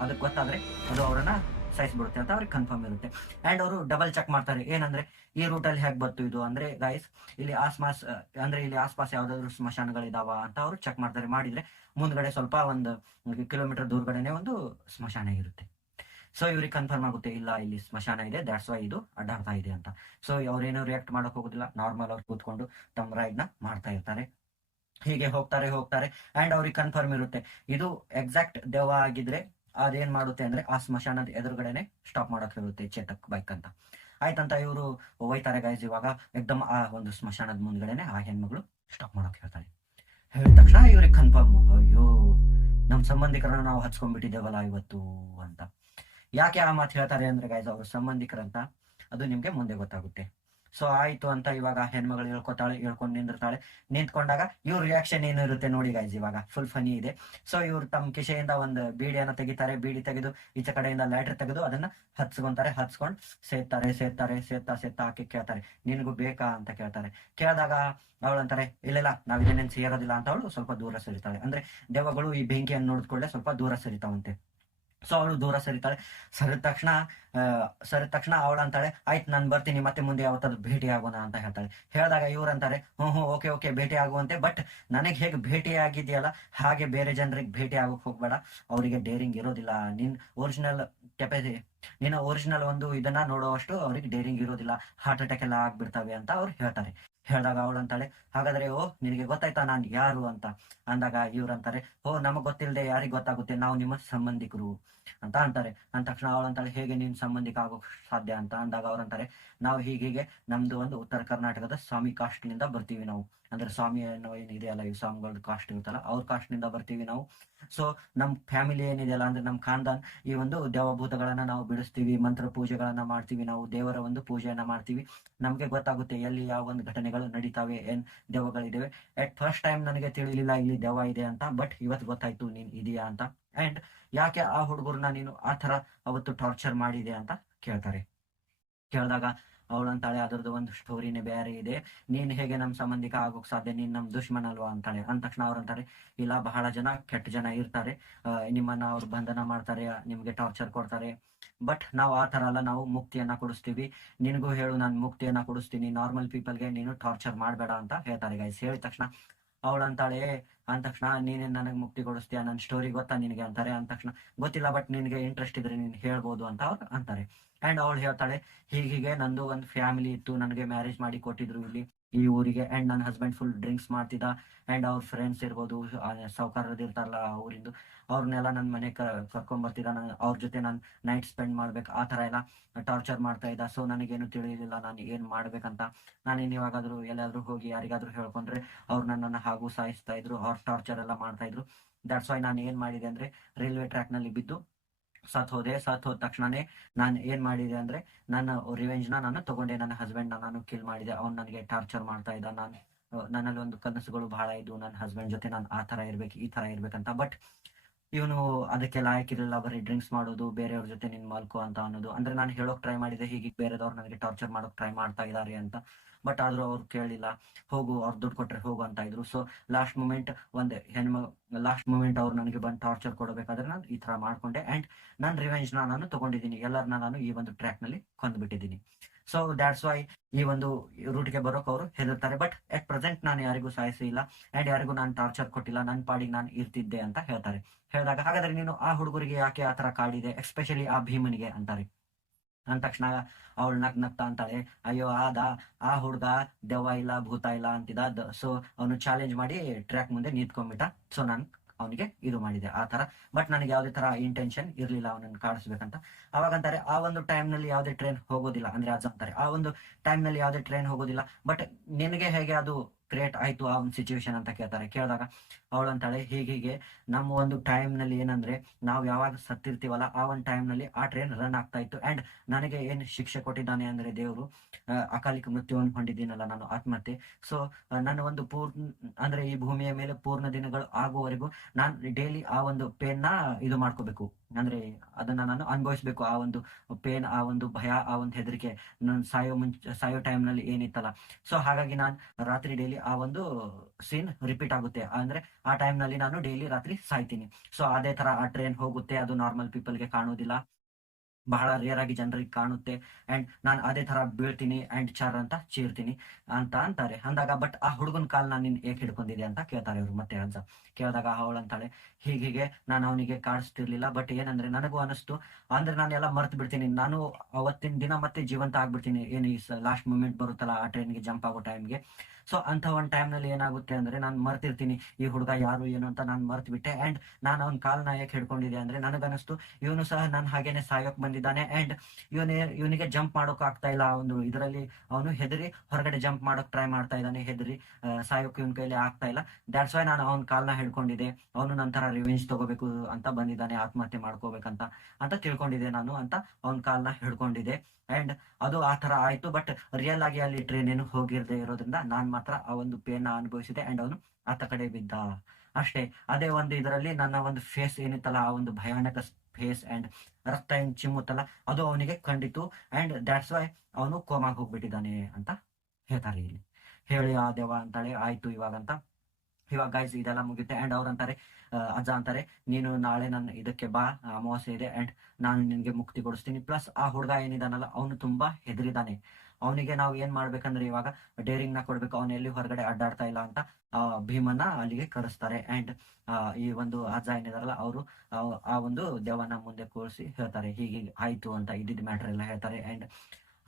[SPEAKER 1] ಅದಕ್ಕೆ ಗೊತ್ತಾದ್ರೆ ಅದು ಅವರನ್ನ ಸಾಯಿಸ್ಬಿಡುತ್ತೆ ಅಂತ ಅವ್ರಿಗೆ ಕನ್ಫರ್ಮ್ ಇರುತ್ತೆ. ಅಂಡ್ ಅವರು ಡಬಲ್ ಚೆಕ್ ಮಾಡ್ತಾರೆ. ಏನಂದ್ರೆ ಈ ರೂಟಲ್ಲಿ ಹೇಗೆ ಬಂತು ಇದು? ಅಂದ್ರೆ ಗೈಸ್ ಇಲ್ಲಿ ಆಸ್ಮಾಸ್ ಅಂದ್ರೆ ಇಲ್ಲಿ ಆಸ್ಪಾಸ್ ಯಾವ್ದಾದ್ರು ಸ್ಮಶಾನಗಳಿದಾವ ಅಂತ ಅವರು ಚೆಕ್ ಮಾಡ್ತಾರೆ. ಮಾಡಿದ್ರೆ ಮುಂದ್ಗಡೆ ಸ್ವಲ್ಪ ಒಂದು ಕಿಲೋಮೀಟರ್ ದೂರಗಡೆನೆ ಒಂದು ಸ್ಮಶಾನ ಇರುತ್ತೆ. ಸೊ ಇವ್ರಿಗೆ ಕನ್ಫರ್ಮ್ ಆಗುತ್ತೆ, ಇಲ್ಲ, ಇಲ್ಲಿ ಸ್ಮಶಾನ ಇದೆ ದಾಟ್ಸ್ ವೈ ಇದು ಅಡ್ಡಾಡ್ತಾ ಇದೆ ಅಂತ. ಸೊ ಅವ್ರೇನು ರಿಯಾಕ್ಟ್ ಮಾಡಕ್ ಹೋಗೋದಿಲ್ಲ. ನಾರ್ಮಲ್ ಅವ್ರು ಕೂತ್ಕೊಂಡು ತಮ್ಮ ರೈಡ್ನ ಮಾಡ್ತಾ ಇರ್ತಾರೆ. ಹೀಗೆ ಹೋಗ್ತಾರೆ ಹೋಗ್ತಾರೆ. ಅಂಡ್ ಅವ್ರಿಗೆ ಕನ್ಫರ್ಮ್ ಇರುತ್ತೆ. ಇದು ಎಕ್ಸಾಕ್ಟ್ ದೆವ್ವ ಆಗಿದ್ರೆ ಅದೇನ್ ಮಾಡುತ್ತೆ ಅಂದ್ರೆ ಆ ಸ್ಮಶಾನದ ಎದುರುಗಡೆನೆ ಸ್ಟಾಪ್ ಮಾಡಕ್ ಹೇಳುತ್ತೆ ಚೇತಕ್ ಬೈಕ್ ಅಂತ. ಆಯ್ತಂತ ಇವರು ಹೋಯ್ತಾರೆ ಗೈಸ್ ಇವಾಗ, ಎಕ್ದಮ್ ಆ ಒಂದು ಸ್ಮಶಾನದ ಮುಂದ್ಗಡೆನೆ ಆ ಹೆಣ್ಮಗಳು ಸ್ಟಾಪ್ ಮಾಡಕ್ ಹೇಳ್ತಾರೆ. ಹೇಳಿದ ತಕ್ಷಣ ಇವ್ರಿಗೆ ಕನ್ಫರ್ಮ್ ಅಯ್ಯೋ, ನಮ್ ಸಂಬಂಧಿಕರನ್ನ ನಾವು ಹಚ್ಕೊಂಡ್ಬಿಟ್ಟಿದ್ದೇವಲ್ಲ ಇವತ್ತು ಅಂತ. ಯಾಕೆ ಆ ಮಾತು ಹೇಳ್ತಾರೆ ಅಂದ್ರೆ ಗೈಸ್ ಅವ್ರ ಸಂಬಂಧಿಕರಂತ ಅದು ನಿಮ್ಗೆ ಮುಂದೆ ಗೊತ್ತಾಗುತ್ತೆ. ಸೊ ಆಯ್ತು ಅಂತ ಇವಾಗ ಹೆಣ್ಮಗಳು ಹೇಳ್ಕೊತಾಳೆ, ಹೇಳ್ಕೊಂಡು ನಿಂದಿರ್ತಾಳೆ. ನಿಂತ್ಕೊಂಡಾಗ ಇವ್ರ ರಿಯಾಕ್ಷನ್ ಏನು ಇರುತ್ತೆ ನೋಡಿ ಗೈಸ್ ಇವಾಗ. ಫುಲ್ ಫನಿ ಇದೆ. ಸೊ ಇವ್ರು ತಮ್ಮ ಕಿಶೆಯಿಂದ ಒಂದು ಬೀಡಿಯನ್ನು ತೆಗಿತಾರೆ. ಬೀಡಿ ತೆಗೆದು ಈಚೆ ಕಡೆಯಿಂದ ಲೈಟರ್ ತೆಗೆದು ಅದನ್ನ ಹಚ್ಕೊಂತಾರೆ ಹಚ್ಕೊಂಡು ಸೇರ್ತಾರೆ ಸೇರ್ತಾರೆ ಸೇರ್ತಾ ಸೇರ್ತಾ ಹಾಕಿ ಕೇಳ್ತಾರೆ. ನಿನಗೂ ಬೇಕಾ ಅಂತ ಕೇಳ್ತಾರೆ. ಕೇಳಿದಾಗ ಅವಳಂತಾರೆ ಇಲ್ಲ ನಾವ್ ಇದನ್ನೇನ್ ಸೇರೋದಿಲ್ಲ ಅಂತ ಅವಳು ಸ್ವಲ್ಪ ದೂರ ಸರಿತಾಳೆ. ಅಂದ್ರೆ ದೇವಗಳು ಈ ಬೆಂಕಿಯನ್ನು ನೋಡಿದ್ಕೊಳ್ಳೆ ಸ್ವಲ್ಪ ದೂರ ಸರಿತಾವಂತೆ. ಸೊ ಅವಳು ದೂರ ಸರಿತಾಳೆ. ಸರಿದ ತಕ್ಷಣ ಸರಿದ ತಕ್ಷಣ ಅವಳು ಅಂತಾಳೆ, ಆಯ್ತು, ನಾನು ಬರ್ತೀನಿ, ಮತ್ತೆ ಮುಂದೆ ಯಾವತ್ತಾದ್ರು ಭೇಟಿ ಆಗೋಣ ಅಂತ ಹೇಳ್ತಾಳೆ. ಹೇಳಿದಾಗ ಇವ್ರು ಅಂತಾರೆ ಹ್ಞೂ ಹ್ಞೂ ಓಕೆ ಓಕೆ, ಭೇಟಿ ಆಗುವಂತೆ, ಬಟ್ ನನಗೆ ಹೇಗೆ ಭೇಟಿ ಆಗಿದೆಯಲ್ಲ, ಹಾಗೆ ಬೇರೆ ಜನರಿಗೆ ಭೇಟಿ ಆಗೋಕೆ ಹೋಗ್ಬೇಡ. ಅವರಿಗೆ ಡೇರಿಂಗ್ ಇರೋದಿಲ್ಲ. ನಿನ್ ಒರಿಜಿನಲ್ ಕೆಪಾಸಿ, ನಿನ್ನ ಒರಿಜಿನಲ್ ಒಂದು ಇದನ್ನ ನೋಡುವಷ್ಟು ಅವ್ರಿಗೆ ಡೇರಿಂಗ್ ಇರೋದಿಲ್ಲ. ಹಾರ್ಟ್ ಅಟ್ಯಾಕ್ ಎಲ್ಲ ಆಗ್ಬಿಡ್ತವೆ ಅಂತ ಅವ್ರು ಹೇಳ್ತಾರೆ. ಹೇಳಿದಾಗ ಅವಳು ಅಂತಾಳೆ ಹಾಗಾದ್ರೆ, ಓ, ನಿನಗೆ ಗೊತ್ತಾಯ್ತಾ ನಾನು ಯಾರು ಅಂತ? ಅಂದಾಗ ಇವ್ರು ಅಂತಾರೆ, ಓ, ನಮಗ್ ಗೊತ್ತಿಲ್ಲದೆ ಯಾರಿಗ್ ಗೊತ್ತಾಗುತ್ತೆ? ನಾವು ನಿಮ್ಮ ಸಂಬಂಧಿಕರು ಅಂತ ಅಂತಾರೆ. ಅಂದ ತಕ್ಷಣ ಅವಳು ಅಂತಾಳೆ, ಹೇಗೆ ನೀನ್ ಸಂಬಂಧಿಕ ಆಗೋಕ್ ಸಾಧ್ಯ ಅಂತ? ಅಂದಾಗ ಅವ್ರಂತಾರೆ ನಾವು ಹೀಗೆ ನಮ್ದು ಒಂದು ಉತ್ತರ ಕರ್ನಾಟಕದ ಸ್ವಾಮಿ ಕಾಸ್ಟ್ನಿಂದ ಬರ್ತೀವಿ ನಾವು. ಅಂದ್ರೆ ಸ್ವಾಮಿ ಅನ್ನೋ ಏನಿದೆಯಲ್ಲ ಈ ಸ್ವಾಮಿಗಳದ್ದು ಕಾಸ್ಟ್ ಇರುತ್ತಲ್ಲ, ಅವ್ರ ಕಾಸ್ಟ್ನಿಂದ ಬರ್ತೀವಿ ನಾವು. ಸೊ ನಮ್ ಫ್ಯಾಮಿಲಿ ಏನಿದೆಯಲ್ಲ ಅಂದ್ರೆ ನಮ್ ಖಾನ್ದಾನ್ ಈ ಒಂದು ದೇವಭೂತಗಳನ್ನ ನಾವು ಬಿಡಿಸ್ತೀವಿ, ಮಂತ್ರ ಪೂಜೆಗಳನ್ನ ಮಾಡ್ತೀವಿ, ನಾವು ದೇವರ ಒಂದು ಪೂಜೆಯನ್ನ ಮಾಡ್ತೀವಿ. ನಮ್ಗೆ ಗೊತ್ತಾಗುತ್ತೆ ಎಲ್ಲಿ ಯಾವ ಒಂದು ಘಟನೆಗಳು ನಡೀತಾವೆ, ಏನ್ ದೇವಗಳಿದಾವೆ ಅಟ್ ಫಸ್ಟ್ ಟೈಮ್ ನನಗೆ ತಿಳಿಲಿಲ್ಲ ಇಲ್ಲಿ ದೆವ್ವ ಇದೆ ಅಂತ ಬಟ್ ಇವತ್ತು ಗೊತ್ತಾಯ್ತು ನೀನ್ ಇದೆಯಾ ಅಂತ. ಅಂಡ್ ಯಾಕೆ ಆ ಹುಡುಗರನ್ನ ನೀನು ಆ ತರ ಅವತ್ತು ಟಾರ್ಚರ್ ಮಾಡಿದೆ ಅಂತ ಕೇಳ್ತಾರೆ. ಕೇಳಿದಾಗ ಅವಳಂತಾಳೆ, ಅದರದ್ದು ಒಂದು ಸ್ಟೋರಿನೇ ಬೇರೆ ಇದೆ. ನೀನ್ ಹೇಗೆ ನಮ್ ಸಂಬಂಧಿಕ ಆಗೋಕ್ ಸಾಧ್ಯ? ನೀನ್ ನಮ್ ದುಶ್ಮನ್ ಅಲ್ವಾ ಅಂತಾಳೆ. ಅಂದ ತಕ್ಷಣ ಅವ್ರಂತಾರೆ ಇಲ್ಲ, ಬಹಳ ಜನ, ಕೆಟ್ಟ ಜನ ಇರ್ತಾರೆ. ನಿಮ್ಮನ್ನ ಅವ್ರು ಬಂಧನ ಮಾಡ್ತಾರೆ, ನಿಮ್ಗೆ ಟಾರ್ಚರ್ ಕೊಡ್ತಾರೆ. ಬಟ್ ನಾವು ಆ ತರ ಅಲ್ಲ, ನಾವು ಮುಕ್ತಿಯನ್ನ ಕೊಡಿಸ್ತೀವಿ. ನಿನಗೂ ಹೇಳು, ನಾನು ಮುಕ್ತಿಯನ್ನ ಕೊಡಿಸ್ತೀನಿ. ನಾರ್ಮಲ್ ಪೀಪಲ್ಗೆ ನೀನು ಟಾರ್ಚರ್ ಮಾಡಬೇಡ ಅಂತ ಹೇಳ್ತಾರೆ ಗೈಸ್ ಹೇಳಿದ ತಕ್ಷಣ ಅವಳಂತಾಳೆ, ಅಂದ ತಕ್ಷಣ ನೀನೇ ನನಗೆ ಮುಕ್ತಿ ಕೊಡಿಸ್ತೀಯ? ನನ್ನ ಸ್ಟೋರಿ ಗೊತ್ತಾ ನಿನಗೆ? ಅಂತಾರೆ. ಅಂದ ತಕ್ಷಣ, ಗೊತ್ತಿಲ್ಲ ಬಟ್ ನಿನಗೆ ಇಂಟ್ರೆಸ್ಟ್ ಇದ್ರೆ ನೀನು ಹೇಳ್ಬೋದು ಅಂತ ಅವ್ರು ಅಂತಾರೆ. ಅಂಡ್ ಅವಳು ಹೇಳ್ತಾಳೆ, ಹೀಗೆ ನಂದು ಒಂದು ಫ್ಯಾಮಿಲಿ ಇತ್ತು, ನನಗೆ ಮ್ಯಾರೇಜ್ ಮಾಡಿ ಕೊಟ್ಟಿದ್ರು ಇಲ್ಲಿ, ಈ ಊರಿಗೆ. ಅಂಡ್ ನನ್ನ ಹಸ್ಬೆಂಡ್ ಫುಲ್ ಡ್ರಿಂಕ್ಸ್ ಮಾಡ್ತಿದ್ದ. ಅಂಡ್ ಅವ್ರ ಫ್ರೆಂಡ್ಸ್ ಇರ್ಬೋದು ಸಾವುಕಾರದ್ದು ಇರ್ತಾರಲ್ಲ ಊರಿಂದು. ಅವ್ರನ್ನೆಲ್ಲ ನನ್ನ ಮನೆ ಕರ್ಕೊಂಡ್ ಬರ್ತಿದ್ದ. ನಾನು, ಅವ್ರ ಜೊತೆ ನಾನು ನೈಟ್ ಸ್ಪೆಂಡ್ ಮಾಡ್ಬೇಕು, ಆ ಥರ ಎಲ್ಲ ಟಾರ್ಚರ್ ಮಾಡ್ತಾ ಇದ್ದ. ಸೊ ನನಗೇನು ತಿಳಿಯಲಿಲ್ಲ ನಾನು ಏನು ಮಾಡ್ಬೇಕಂತ. ನಾನು ಇನ್ನು ಇವಾಗಾದ್ರೂ ಎಲ್ಲಾದ್ರೂ ಹೋಗಿ ಯಾರಿಗಾದ್ರೂ ಹೇಳ್ಕೊಂಡ್ರೆ, ಅವ್ರು ನನ್ನನ್ನು ಹಾಗೂ ಸಾಯಿಸ್ತಾ ಇದ್ರು, ಅವ್ರ ಟಾರ್ಚರ್ ಎಲ್ಲ ಮಾಡ್ತಾ ಇದ್ರು. ದಟ್ಸ್ ವೈ ನಾನು ಏನ್ ಮಾಡಿದೆ ಅಂದ್ರೆ ರೈಲ್ವೆ ಟ್ರ್ಯಾಕ್ನಲ್ಲಿ ಬಿದ್ದು ಸತ್ ಹೋದೆ ಸತ್ ಹೋದ ತಕ್ಷಣನೇ ನಾನು ಏನ್ ಮಾಡಿದೆ ಅಂದ್ರೆ ನನ್ನ ರಿವೆಂಜ್ನ ನಾನು ತಗೊಂಡೆ. ನನ್ನ ಹಸ್ಬೆಂಡ್ ನಾನು ಕಿಲ್ ಮಾಡಿದೆ. ಅವ್ನು ನನಗೆ ಟಾರ್ಚರ್ ಮಾಡ್ತಾ ಇದ್ದ. ನಾನು, ನನ್ನಲ್ಲಿ ಒಂದು ಕನಸುಗಳು ಬಹಳ ಇದ್ವು. ನನ್ನ ಹಸ್ಬೆಂಡ್ ಜೊತೆ ನಾನು ಆ ತರ ಇರ್ಬೇಕು, ಈ ತರ ಇರ್ಬೇಕಂತ. ಬಟ್ ಇವನು ಅದಕ್ಕೆ ಲಾಯಕ್ಕಿರಲಿಲ್ಲ ಬರೀ ಡ್ರಿಂಕ್ಸ್ ಮಾಡೋದು, ಬೇರೆಯವ್ರ ಜೊತೆ ನಿನ್ ಮಲ್ಕು ಅಂತ ಅನ್ನೋದು. ಅಂದ್ರೆ ನಾನು ಹೇಳೋಕ್ ಟ್ರೈ ಮಾಡಿದೆ. ಹೀಗೆ ಬೇರೆದವ್ರು ನನಗೆ ಟಾರ್ಚರ್ ಮಾಡೋಕ್ ಟ್ರೈ ಮಾಡ್ತಾ ಇದ್ದಾರೆ ಅಂತ. ಬಟ್ ಆದ್ರೂ ಅವ್ರು ಕೇಳಲಿಲ್ಲ ಹೋಗು, ಅವ್ರು ದುಡ್ಡು ಕೊಟ್ರೆ ಹೋಗು ಅಂತ ಇದ್ರು. ಸೊ ಲಾಸ್ಟ್ ಮೂಮೆಂಟ್ ಒಂದು ಹೆಣ್ಮ ಲಾಸ್ಟ್ ಮೂಮೆಂಟ್ ಅವ್ರು ನನಗೆ ಬಂದು ಟಾರ್ಚರ್ ಕೊಡಬೇಕಾದ್ರೆ ನಾನು ಈ ತರ ಮಾಡ್ಕೊಂಡೆ. ಅಂಡ್ ನನ್ನ ರಿವೆಂಜ್ನ ನಾನು ತಗೊಂಡಿದ್ದೀನಿ. ಎಲ್ಲರನ್ನ ನಾನು ಈ ಒಂದು ಟ್ರ್ಯಾಕ್ನಲ್ಲಿ ಕೊಂದ್ಬಿಟ್ಟಿದ್ದೀನಿ. ಸೊ ದ್ಯಾಟ್ಸ್ ವೈ ಈ ಒಂದು ರೂಟ್ಗೆ ಬರೋಕೆ ಅವರು ಹೆದರ್ತಾರೆ. ಬಟ್ ಅಟ್ ಪ್ರೆಸೆಂಟ್ ನಾನು ಯಾರಿಗೂ ಸಾಯಿಸಿಲ್ಲ ಅಂಡ್ ಯಾರಿಗೂ ನಾನು ಟಾರ್ಚರ್ ಕೊಟ್ಟಿಲ್ಲ. ನನ್ನ ಪಾಡಿಗೆ ನಾನು ಇರ್ತಿದ್ದೆ ಅಂತ ಹೇಳ್ತಾರೆ. ಹೇಳಿದಾಗ, ಹಾಗಾದ್ರೆ ನೀನು ಆ ಹುಡುಗರಿಗೆ ಯಾಕೆ ಆ ತರ ಕಾಡಿದೆ? ಎಸ್ಪೆಷಲಿ ಆ ಭೀಮನಿಗೆ, ಅಂತಾರೆ. ಅಂದ ತಕ್ಷಣ ಅವಳು ನಗ್ ನಗ್ತಾ ಅಂತಾಳೆ, ಅಯ್ಯೋ, ಆದ, ಆ ಹುಡ್ಗ ದೆವ್ವ ಇಲ್ಲ, ಭೂತ ಇಲ್ಲ ಅಂತಿದ್ದ. ಸೊ ಅವನು ಚಾಲೆಂಜ್ ಮಾಡಿ ಟ್ರ್ಯಾಕ್ ಮುಂದೆ ನಿಂತ್ಕೊಂಡ್ಬಿಟ್ಟ. ಸೊ ನಾನು ಅವನಿಗೆ ಇದು ಮಾಡಿದೆ, ಆ ತರ ಬಟ್ ನನಗೆ ಯಾವುದೇ ತರ ಇಂಟೆನ್ಷನ್ ಇರ್ಲಿಲ್ಲ ಅವನನ್ನು ಕಾಡಿಸ್ಬೇಕಂತ. ಅವಾಗ ಅಂತಾರೆ ಆ ಒಂದು ಟೈಮ್ನಲ್ಲಿ ಯಾವುದೇ ಟ್ರೈನ್ ಹೋಗೋದಿಲ್ಲ. ಅಂದ್ರೆ ಅಜ್ಜ ಅಂತಾರೆ, ಆ ಒಂದು ಟೈಮ್ನಲ್ಲಿ ಯಾವುದೇ ಟ್ರೈನ್ ಹೋಗೋದಿಲ್ಲ. ಬಟ್ ನಿನಗೆ ಹೇಗೆ ಅದು ಕ್ರಿಯೇಟ್ ಆಯ್ತು, ಆ ಒಂದು ಸಿಚುವೇಶನ್ ಅಂತ ಕೇಳ್ತಾರೆ. ಕೇಳಿದಾಗ ಅವಳು ಅಂತಾಳೆ, ಹೀಗೆ ನಮ್ಮ ಒಂದು ಟೈಮ್ನಲ್ಲಿ ಏನಂದ್ರೆ, ನಾವು ಯಾವಾಗ ಸತ್ತಿರ್ತೀವಲ್ಲ, ಆ ಒಂದು ಟೈಮ್ನಲ್ಲಿ ಆ ಟ್ರೈನ್ ರನ್ ಆಗ್ತಾ ಇತ್ತು. ಅಂಡ್ ನನಗೆ ಏನು ಶಿಕ್ಷೆ ಕೊಟ್ಟಿದ್ದಾನೆ ಅಂದ್ರೆ, ದೇವರು ಅಕಾಲಿಕ ಮೃತ್ಯುವನ್ನು ಹೊಂದಿದ್ದೀನಲ್ಲ, ನಾನು ಆತ್ಮಹತ್ಯೆ. ಸೊ ನನ್ನ ಒಂದು ಪೂರ್ಣ, ಅಂದ್ರೆ ಈ ಭೂಮಿಯ ಮೇಲೆ ಪೂರ್ಣ ದಿನಗಳು ಆಗುವವರೆಗೂ ನಾನು ಡೈಲಿ ಆ ಒಂದು ಪೇನ್ನ ಇದು ಮಾಡ್ಕೋಬೇಕು. ಅಂದ್ರೆ ಅದನ್ನ ನಾನು ಅನುಭವಿಸ್ಬೇಕು. ಆ ಒಂದು ಪೇನ್ ಆ ಒಂದು ಭಯ, ಆ ಒಂದು ಹೆದರಿಕೆ ನಾನು ಸಾಯೋ ಮುಂಚೆ, ಸಾಯೋ ಟೈಮ್ನಲ್ಲಿ ಏನಿತ್ತಲ್ಲ. ಸೊ ಹಾಗಾಗಿ ನಾನು ರಾತ್ರಿ ಡೈಲಿ ಆ ಒಂದು ಸೀನ್ ರಿಪೀಟ್ ಆಗುತ್ತೆ. ಅಂದ್ರೆ ಆ ಟೈಮ್ನಲ್ಲಿ ನಾನು ಡೈಲಿ ರಾತ್ರಿ ಸಾಯ್ತೀನಿ. ಸೊ ಅದೇ ತರ ಆ ಟ್ರೈನ್ ಹೋಗುತ್ತೆ. ಅದು ನಾರ್ಮಲ್ ಪೀಪಲ್ಗೆ ಕಾಣುವುದಿಲ್ಲ. ಬಹಳ ರೇರ್ ಆಗಿ ಜನರಿಗೆ ಕಾಣುತ್ತೆ. ಅಂಡ್ ನಾನು ಅದೇ ತರ ಬೀಳ್ತೀನಿ ಅಂಡ್ ಚಾರ್ ಅಂತ ಚೀರ್ತೀನಿ ಅಂತ ಅಂತಾರೆ. ಅಂದಾಗ ಬಟ್ ಆ ಹುಡುಗನ ಕಾಲ್ ನಾನು ನಿನ್ ಏಕೆ ಹಿಡ್ಕೊಂಡಿದೆ ಅಂತ ಕೇಳ್ತಾರೆ ಇವ್ರು. ಮತ್ತೆ ಅಜ್ಜ ಕೇಳಿದಾಗ ಅವಳು ಅಂತಾಳೆ, ಹೀಗೆ ನಾನು ಅವನಿಗೆ ಕಾಡಿಸ್ತಿರ್ಲಿಲ್ಲ ಬಟ್ ಏನಂದ್ರೆ ನನಗೂ ಅನಿಸ್ತು. ಅಂದ್ರೆ ನಾನು ಎಲ್ಲ ಮರ್ತು ಬಿಡ್ತೀನಿ. ನಾನು ಅವತ್ತಿನ ದಿನ ಮತ್ತೆ ಜೀವಂತ ಆಗ್ಬಿಡ್ತೀನಿ. ಏನು ಈ ಲಾಸ್ಟ್ ಮೂಮೆಂಟ್ ಬರುತ್ತಲ್ಲ ಆ ಟ್ರೈನ್ಗೆ ಜಂಪ್ ಆಗೋ ಟೈಮ್ಗೆ ಸೊ ಅಂತ ಒಂದು ಟೈಮ್ನಲ್ಲಿ ಏನಾಗುತ್ತೆ ಅಂದ್ರೆ ನಾನು ಮರ್ತಿರ್ತೀನಿ, ಈ ಹುಡುಗ ಯಾರು, ಏನು ಅಂತ ನಾನು ಮರ್ತ್ ಬಿಟ್ಟೆ ಅಂಡ್ ನಾನು ಅವ್ನ ಕಾಲ್ನ ಯಾಕೆ ಹಿಡ್ಕೊಂಡಿದೆ ಅಂದ್ರೆ ನನಗನಿಸ್ತು, ಇವನು ಸಹ ನಾನು ಹಾಗೇನೆ ಸಾಯೋಕ್ ಬಂದಿದ್ದಾನೆ. ಅಂಡ್ ಇವನೇ, ಇವನಿಗೆ ಜಂಪ್ ಮಾಡೋಕ್ ಆಗ್ತಾ ಇಲ್ಲ. ಒಂದು ಇದರಲ್ಲಿ ಅವನು ಹೆದರಿ, ಹೊರಗಡೆ ಜಂಪ್ ಮಾಡೋಕ್ ಟ್ರೈ ಮಾಡ್ತಾ ಇದ್ದಾನೆ. ಹೆದರಿ ಸಾಯೋಕ್ ಇವನ್ ಕೈಲಿ ಆಗ್ತಾ ಇಲ್ಲ. ದ್ಯಾಟ್ಸ್ ವೈ ನಾನು ಅವನ ಕಾಲ್ನ ಹಿಡ್ಕೊಂಡಿದೆ ಅವನು ನಂತರ ರಿವೆಂಜ್ ತಗೋಬೇಕು ಅಂತ ಬಂದಿದ್ದಾನೆ. ಆತ್ಮಹತ್ಯೆ ಮಾಡ್ಕೋಬೇಕಂತ, ಅಂತ ತಿಳ್ಕೊಂಡಿದ್ದೆ ನಾನು ಅಂತ ಅವನ ಕಾಲ್ನ ಹಿಡ್ಕೊಂಡಿದೆ ಅಂಡ್ ಅದು ಆ ತರ ಆಯ್ತು. ಬಟ್ ರಿಯಲ್ ಆಗಿ ಅಲ್ಲಿ ಟ್ರೈನ್ ಏನು ಹೋಗಿರದೆ ಇರೋದ್ರಿಂದ ನಾನ್ ಮಾತ್ರ ಆ ಒಂದು ಪೇನ್ ಅನುಭವಿಸಿದೆ ಅಂಡ್ ಅವನು ಆತ ಕಡೆ ಬಿದ್ದ. ಅಷ್ಟೇ, ಅದೇ ಒಂದು ಇದರಲ್ಲಿ ನನ್ನ ಒಂದು ಫೇಸ್ ಏನಿತ್ತಲ್ಲ, ಆ ಒಂದು ಭಯಾನಕ ಫೇಸ್ ಅಂಡ್ ರಕ್ತ ಏನ್ ಚಿಮ್ಮುತ್ತಲ್ಲ, ಅದು ಅವನಿಗೆ ಕಂಡಿತು ಅಂಡ್ ದ್ಯಾಟ್ಸ್ ವೈ ಅವನು ಕೋಮಾಗ ಹೋಗ್ಬಿಟ್ಟಿದ್ದಾನೆ ಅಂತ ಹೇಳ್ತಾರೆ ಇಲ್ಲಿ. ಹೇಳಿ ಆ ದೇವ ಅಂತಾಳೆ, ಆಯ್ತು ಇವಾಗ ಅಂತ. ಇವಾಗ ಗೈಸ್ ಇದೆಲ್ಲ ಮುಗಿಯುತ್ತೆ ಅಂಡ್ ಅವ್ರಂತಾರೆ ಅಜ್ಜ ಅಂತಾರೆ, ನೀನು ನಾಳೆ ನನ್ನ ಇದಕ್ಕೆ ಬಾ, ಅಮಾವಾಸ್ಯೆ ಇದೆ ಅಂಡ್ ನಾನು ನಿನ್ಗೆ ಮುಕ್ತಿ ಕೊಡಿಸ್ತೀನಿ. ಪ್ಲಸ್ ಆ ಹುಡುಗ ಏನಿದಾನಲ್ಲ, ಅವನು ತುಂಬಾ ಹೆದರಿದಾನೆ ಅವನಿಗೆ ನಾವು ಏನ್ ಮಾಡ್ಬೇಕಂದ್ರೆ ಇವಾಗ ಡೇರಿಂಗ್ನ ಕೊಡ್ಬೇಕು. ಅವನು ಎಲ್ಲಿ ಹೊರಗಡೆ ಅಡ್ಡಾಡ್ತಾ ಇಲ್ಲ ಅಂತ ಭೀಮನ್ನ ಅಲ್ಲಿಗೆ ಕರೆಸ್ತಾರೆ. ಅಂಡ್ ಈ ಒಂದು ಅಜ್ಜ ಏನಿದಾರಲ್ಲ, ಅವರು, ಆ ಒಂದು ದೇವನ ಮುಂದೆ ಕೂರಿಸಿ ಹೇಳ್ತಾರೆ, ಹೀಗೆ ಆಯ್ತು ಅಂತ ಇದ್ದಿದ್ ಮ್ಯಾಟರ್ ಎಲ್ಲ ಹೇಳ್ತಾರೆ. ಅಂಡ್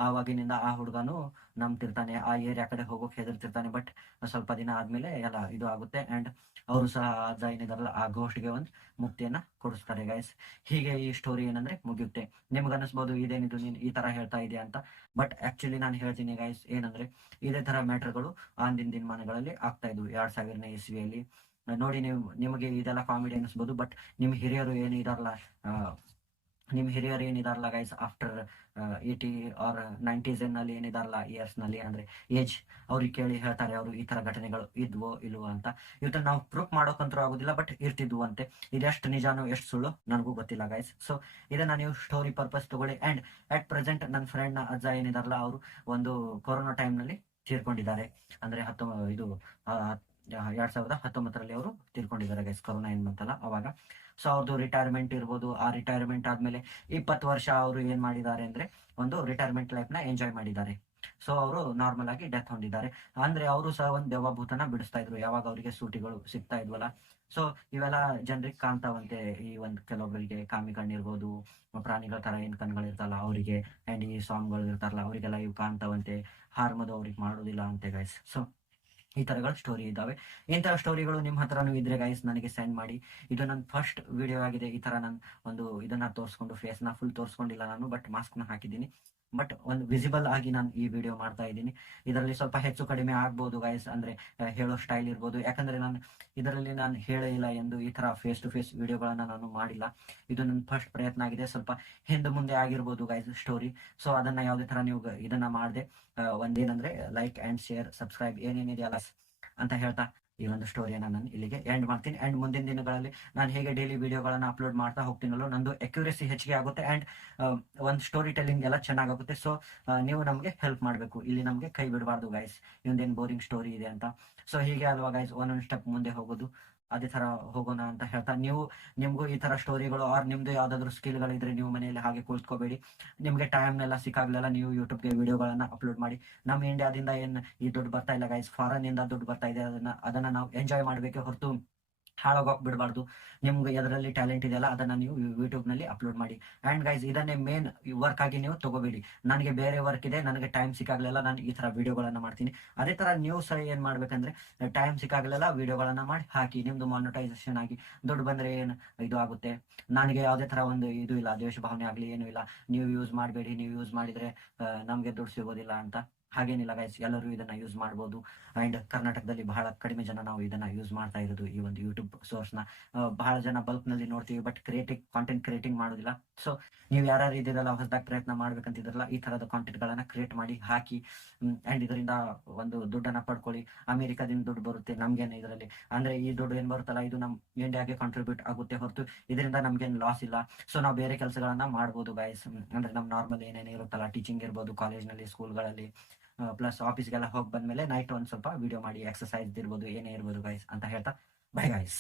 [SPEAKER 1] ಆವಾಗಿನಿಂದ ಆ ಹುಡುಗನು ನಂಬ್ತಿರ್ತಾನೆ ಆ ಏರಿಯಾ ಕಡೆ ಹೋಗೋಕೆ ಹೆದರ್ತಿರ್ತಾನೆ ಬಟ್ ಸ್ವಲ್ಪ ದಿನ ಆದ್ಮೇಲೆ ಎಲ್ಲ ಇದು ಆಗುತ್ತೆ ಅಂಡ್ ಅವರು ಸಹ ಅಜ್ಜ ಏನಿದಾರಲ್ಲ ಆ ಗೋಷ್ಠಿಗೆ ಒಂದು ಮುಕ್ತಿಯನ್ನ ಕೊಡಿಸ್ತಾರೆ ಗೈಸ್ ಹೀಗೆ ಈ ಸ್ಟೋರಿ ಏನಂದ್ರೆ ಮುಗಿಯುತ್ತೆ. ನಿಮ್ಗೆ ಅನಿಸ್ಬೋದು ಇದೇನಿದು, ನೀನು ಈ ತರ ಹೇಳ್ತಾ ಇದೆಯಾ ಅಂತ. ಬಟ್ ಆಕ್ಚುಲಿ ನಾನು ಹೇಳ್ತೀನಿ ಗೈಸ್ ಏನಂದ್ರೆ ಇದೇ ತರ ಮ್ಯಾಟರ್ಗಳು ಅಂದಿನ ದಿನಮಾನಗಳಲ್ಲಿ ಆಗ್ತಾ ಇದ್ವು. ಎರಡ್ ಸಾವಿರನೇ ಇಸ್ವಿಯಲ್ಲಿ. ನೋಡಿ ನೀವು, ನಿಮಗೆ ಇದೆಲ್ಲ ಕಾಮಿಡಿ ಅನಿಸ್ಬೋದು ಬಟ್ ನಿಮ್ ಹಿರಿಯರು ಏನಿದಾರಲ್ಲ ನಿಮ್ ಹಿರಿಯರು ಏನಿದಾರಲ್ಲ ಗೈಸ್ ಆಫ್ಟರ್ ಏಟಿ ಆರ್ ನೈಂಟೀಸ್ನಲ್ಲಿ ಏನಿದಾರಲ್ಲ ಇಯರ್ಸ್ನಲ್ಲಿ ಅಂದ್ರೆ ಏಜ್ ಅವ್ರಿಗೆ ಕೇಳಿ ಹೇಳ್ತಾರೆ, ಅವರು ಈ ತರ ಘಟನೆಗಳು ಇದ್ವೋ ಇಲ್ವೋ ಅಂತ. ಇವತ್ತು ನಾವು ಪ್ರೂಫ್ ಮಾಡೋಕ್ಕಂತೂ ಆಗುದಿಲ್ಲ ಬಟ್ ಇರ್ತಿದ್ವು ಅಂತೆ ಇದೆಷ್ಟು ನಿಜಾನೋ, ಎಷ್ಟು ಸುಳ್ಳು ನನಗೂ ಗೊತ್ತಿಲ್ಲ ಗೈಸ್ ಸೊ ಇದನ್ನ ನೀವು ಸ್ಟೋರಿ ಪರ್ಪಸ್ ತಗೊಳ್ಳಿ. ಅಂಡ್ ಅಟ್ ಪ್ರೆಸೆಂಟ್ ನನ್ನ ಫ್ರೆಂಡ್ನ ಅಜ್ಜ ಏನಿದಾರಲ್ಲ ಅವರು ಒಂದು ಕೊರೋನಾ ಟೈಮ್ನಲ್ಲಿ ತೀರ್ಕೊಂಡಿದ್ದಾರೆ. ಅಂದ್ರೆ ಹತ್ತು, ಇದು ಎರಡ್ ಸಾವಿರದ ಹತ್ತೊಂಬತ್ತರಲ್ಲಿ ಅವರು ತೀರ್ಕೊಂಡಿದ್ದಾರೆ ಗೈಸ್ ಕೊರೋನಾ ಏನ್ ಬಂತಲ್ಲ ಅವಾಗ. ಸೊ ಅವ್ರದ್ದು ರಿಟೈರ್ಮೆಂಟ್ ಇರ್ಬೋದು, ಆ ರಿಟೈರ್ಮೆಂಟ್ ಆದ್ಮೇಲೆ ಇಪ್ಪತ್ತು ವರ್ಷ ಅವರು ಏನ್ ಮಾಡಿದ್ದಾರೆ ಅಂದ್ರೆ ಒಂದು ರಿಟೈರ್ಮೆಂಟ್ ಲೈಫ್ನ ಎಂಜಾಯ್ ಮಾಡಿದ್ದಾರೆ. ಸೊ ಅವರು ನಾರ್ಮಲ್ ಆಗಿ ಡೆತ್ ಹೊಂದಿದ್ದಾರೆ. ಅಂದ್ರೆ ಅವರು ಸಹ ಒಂದು ದೇವಭೂತನ ಬಿಡಿಸ್ತಾ ಇದ್ರು. ಯಾವಾಗ ಅವರಿಗೆ ಸೂಟಿಗಳು ಸಿಗ್ತಾ ಇದ್ವಲ್ಲ. ಸೊ ಇವೆಲ್ಲ ಜನರಿಗೆ ಕಾಣ್ತಾವಂತೆ. ಈ ಒಂದು ಕೆಲವೊಬ್ಬರಿಗೆ ಕಾಮಿ ಕಣ್ಣಿರ್ಬೋದು ಪ್ರಾಣಿಗಳ ತರ ಏನ್ ಕಣ್ಗಳಿರ್ತಲ್ಲ ಅವರಿಗೆ ಅಂಡ್ ಈ ಸಾಂಗ್ಗಳು ಇರ್ತಾರಲ್ಲ, ಅವರಿಗೆಲ್ಲ ಇವು ಕಾಣ್ತಾವಂತೆ. ಹಾರ್ಮದು ಅವ್ರಿಗೆ ಮಾಡೋದಿಲ್ಲ ಅಂತೆ ಗೈಸ್ ಸೊ ಈ ತರಗಳ ಸ್ಟೋರಿ ಇದ್ದಾವೆ. ಇಂತಹ ಸ್ಟೋರಿಗಳು ನಿಮ್ಮ ಹತ್ರನೂ ಇದ್ರೆ ಗೈಸ್ ನನಗೆ ಸೆಂಡ್ ಮಾಡಿ. ಇದು ನನ್ನ ಫಸ್ಟ್ ವಿಡಿಯೋ ಆಗಿದೆ. ಈ ತರ ನಾನು ಒಂದು ಇದನ್ನ ತೋರಿಸ್ಕೊಂಡು ಫೇಸ್ನ ಫುಲ್ ತೋರಿಸ್ಕೊಂಡಿಲ್ಲ ನಾನು ಬಟ್ ಮಾಸ್ಕ್ನ ಹಾಕಿದ್ದೀನಿ. ಬಟ್ ಒಂದು ವಿಸಿಬಲ್ ಆಗಿ ನಾನು ಈ ವಿಡಿಯೋ ಮಾಡ್ತಾ ಇದ್ದೀನಿ. ಇದರಲ್ಲಿ ಸ್ವಲ್ಪ ಹೆಚ್ಚು ಕಡಿಮೆ ಆಗ್ಬೋದು ಗೈಸ್ ಅಂದ್ರೆ ಹೇಳೋ ಸ್ಟೈಲ್ ಇರ್ಬೋದು. ಯಾಕಂದ್ರೆ ನಾನು ಇದರಲ್ಲಿ ನಾನು ಹೇಳಿಲ್ಲ ಎಂದು ಈ ತರ ಫೇಸ್ ಟು ಫೇಸ್ ವಿಡಿಯೋಗಳನ್ನ ನಾನು ಮಾಡಿಲ್ಲ. ಇದು ನನ್ನ ಫಸ್ಟ್ ಪ್ರಯತ್ನ ಆಗಿದೆ. ಸ್ವಲ್ಪ ಹಿಂದೆ ಮುಂದೆ ಆಗಿರ್ಬೋದು ಗೈಸ್ ಸ್ಟೋರಿ ಸೊ ಅದನ್ನ ಯಾವುದೇ ತರ ನೀವು ಇದನ್ನ ಮಾಡದೆ ಒಂದೇನಂದ್ರೆ ಲೈಕ್ ಅಂಡ್ ಶೇರ್ ಸಬ್ಸ್ಕ್ರೈಬ್ ಏನೇನಿದೆಯಲ್ಲ ಅಂತ ಹೇಳ್ತಾ ಈ ಒಂದು ಸ್ಟೋರಿಯನ್ನು ನಾನು ಇಲ್ಲಿಗೆ ಎಂಡ್ ಮಾಡ್ತೀನಿ. ಅಂಡ್ ಮುಂದಿನ ದಿನಗಳಲ್ಲಿ ನಾನು ಹೇಗೆ ಡೈಲಿ ವಿಡಿಯೋಗಳನ್ನ ಅಪ್ಲೋಡ್ ಮಾಡ್ತಾ ಹೋಗ್ತೀನಲ್ಲೋ, ನಂದು ಅಕ್ಯುರೇಸಿ ಹೆಚ್ಚಿಗೆ ಆಗುತ್ತೆ ಅಂಡ್ ಒಂದು ಸ್ಟೋರಿ ಟೆಲ್ಲಿಂಗ್ ಎಲ್ಲ ಚೆನ್ನಾಗಾಗುತ್ತೆ. ಸೊ ನೀವು ನಮಗೆ ಹೆಲ್ಪ್ ಮಾಡಬೇಕು. ಇಲ್ಲಿ ನಮಗೆ ಕೈ ಬಿಡಬಾರ್ದು ಗೈಸ್ ಇದೊಂದೇನು ಬೋರಿಂಗ್ ಸ್ಟೋರಿ ಇದೆ ಅಂತ. ಸೊ ಹೀಗೆ ಅಲ್ವಾ ಗೈಸ್ ಒಂದೊಂದು ಸ್ಟೆಪ್ ಮುಂದೆ ಹೋಗೋದು. ಅದೇ ತರ ಹೋಗೋಣ ಅಂತ ಹೇಳ್ತಾ, ನೀವು, ನಿಮ್ಗೂ ಈ ತರ ಸ್ಟೋರಿಗಳು ಆರ್ ನಿಮ್ದು ಯಾವ್ದಾದ್ರು ಸ್ಕಿಲ್ಗಳಿದ್ರೆ ನೀವು ಮನೆಯಲ್ಲಿ ಹಾಗೆ ಕೂತ್ಕೋಬೇಡಿ. ನಿಮ್ಗೆ ಟೈಮ್ ಎಲ್ಲ ಸಿಕ್ಕಾಗ್ಲೆಲ್ಲ, ನೀವು ಯೂಟ್ಯೂಬ್ಗೆ ವಿಡಿಯೋಗಳನ್ನ ಅಪ್ಲೋಡ್ ಮಾಡಿ. ನಮ್ಮ ಇಂಡಿಯಾದಿಂದ ಏನ್ ಈ ದುಡ್ಡು ಬರ್ತಾ ಇಲ್ಲ ಗೈಸ್ ಫಾರಿನ್ ಇಂದ ದುಡ್ಡು ಬರ್ತಾ ಇದೆ, ಅದನ್ನ ಅದನ್ನ ನಾವು ಎಂಜಾಯ್ ಮಾಡ್ಬೇಕೆ ಹೊರತು ಹಾಳಾಗೋಕ್ ಬಿಡಬಾರ್ದು. ನಿಮ್ಗೆ ಎದರಲ್ಲಿ ಟ್ಯಾಲೆಂಟ್ ಇದೆಯಲ್ಲ, ಅದನ್ನ ನೀವು ಯೂಟ್ಯೂಬ್ನಲ್ಲಿ ಅಪ್ಲೋಡ್ ಮಾಡಿ. ಅಂಡ್ ಗೈಸ್ ಇದನ್ನೇ ಮೇನ್ ವರ್ಕ್ ಆಗಿ ನೀವು ತಗೋಬೇಡಿ. ನನಗೆ ಬೇರೆ ವರ್ಕ್ ಇದೆ, ನನಗೆ ಟೈಮ್ ಸಿಕ್ಕಾಗ್ಲೆಲ್ಲ, ನಾನು ಈ ತರ ವಿಡಿಯೋಗಳನ್ನ ಮಾಡ್ತೀನಿ. ಅದೇ ತರ ನೀವು ಸಹ ಏನ್ ಮಾಡ್ಬೇಕಂದ್ರೆ ಟೈಮ್ ಸಿಕ್ಕಾಗ್ಲೆಲ್ಲ ವಿಡಿಯೋಗಳನ್ನ ಮಾಡಿ ಹಾಕಿ. ನಿಮ್ದು ಮಾನಿಟೈಸೇಷನ್ ಆಗಿ ದುಡ್ಡು ಬಂದ್ರೆ ಏನು ಇದು ಆಗುತ್ತೆ? ನನಗೆ ಯಾವುದೇ ತರ ಒಂದು ಇದು ಇಲ್ಲ ದ್ವೇಷ ಭಾವನೆ ಆಗ್ಲಿ, ಏನು ಇಲ್ಲ. ನೀವು ಯೂಸ್ ಮಾಡಬೇಡಿ. ನೀವು ಯೂಸ್ ಮಾಡಿದ್ರೆ ನಮ್ಗೆ ದುಡ್ಡು ಸಿಗೋದಿಲ್ಲ ಅಂತ. ಹಾಗೇನಿಲ್ಲ ಗೈಸ್ ಎಲ್ಲರೂ ಇದನ್ನ ಯೂಸ್ ಮಾಡ್ಬೋದು. ಅಂಡ್ ಕರ್ನಾಟಕದಲ್ಲಿ ಬಹಳ ಕಡಿಮೆ ಜನ ನಾವು ಇದನ್ನ ಯೂಸ್ ಮಾಡ್ತಾ ಇರೋದು ಈ ಒಂದು ಯೂಟ್ಯೂಬ್ ಸೋರ್ಸ್ನ. ಬಹಳ ಜನ ಬಲ್ಕ್ನಲ್ಲಿ ನೋಡ್ತೀವಿ ಬಟ್ ಕ್ರಿಯೇಟಿವ್ ಕಾಂಟೆಂಟ್ ಕ್ರಿಯೇಟಿಂಗ್ ಮಾಡೋದಿಲ್ಲ. ಸೊ ನೀವು ಯಾರ್ಯಾರು ಇದಿರಲ್ಲ ಹೊಸದಾಗಿ ಪ್ರಯತ್ನ ಮಾಡ್ಬೇಕಂತಿದ್ರಲ್ಲ, ಈ ತರದ ಕಾಂಟೆಂಟ್ ಗಳನ್ನ ಕ್ರಿಯೇಟ್ ಮಾಡಿ, ಹಾಕಿ ಅಂಡ್ ಇದರಿಂದ ಒಂದು ದುಡ್ಡನ್ನ ಪಡ್ಕೊಳ್ಳಿ. ಅಮೆರಿಕಾದಿಂದ ದುಡ್ಡು ಬರುತ್ತೆ, ನಮ್ಗೇನು ಇದರಲ್ಲಿ. ಅಂದ್ರೆ ಈ ದುಡ್ಡು ಏನ್ ಬರುತ್ತಲ್ಲ, ಇದು ನಮ್ ಇಂಡಿಯಾಗೆ ಕಾಂಟ್ರಿಬ್ಯೂಟ್ ಆಗುತ್ತೆ ಹೊರತು, ಇದರಿಂದ ನಮ್ಗೇನು ಲಾಸ್ ಇಲ್ಲ. ಸೊ ನಾವು ಬೇರೆ ಕೆಲಸಗಳನ್ನ ಮಾಡ್ಬೋದು ಗೈಸ್ ಅಂದ್ರೆ ನಮ್ ನಾರ್ಮಲ್ ಏನೇನು ಇರುತ್ತಲ್ಲ ಟೀಚಿಂಗ್ ಇರ್ಬೋದು ಕಾಲೇಜ್ನಲ್ಲಿ ಸ್ಕೂಲ್ಗಳಲ್ಲಿ ಪ್ಲಸ್ ಆಫೀಸ್ಗೆಲ್ಲ ಹೋಗಿ ಬಂದ್ಮೇಲೆ ನೈಟ್ ಒಂದು ಸ್ವಲ್ಪ ವಿಡಿಯೋ ಮಾಡಿ ಎಕ್ಸಸೈಸ್ ಇರ್ಬೋದು, ಏನೇ ಇರ್ಬೋದು ಗೈಸ್ ಅಂತ ಹೇಳ್ತಾ ಬೈ ಗೈಸ್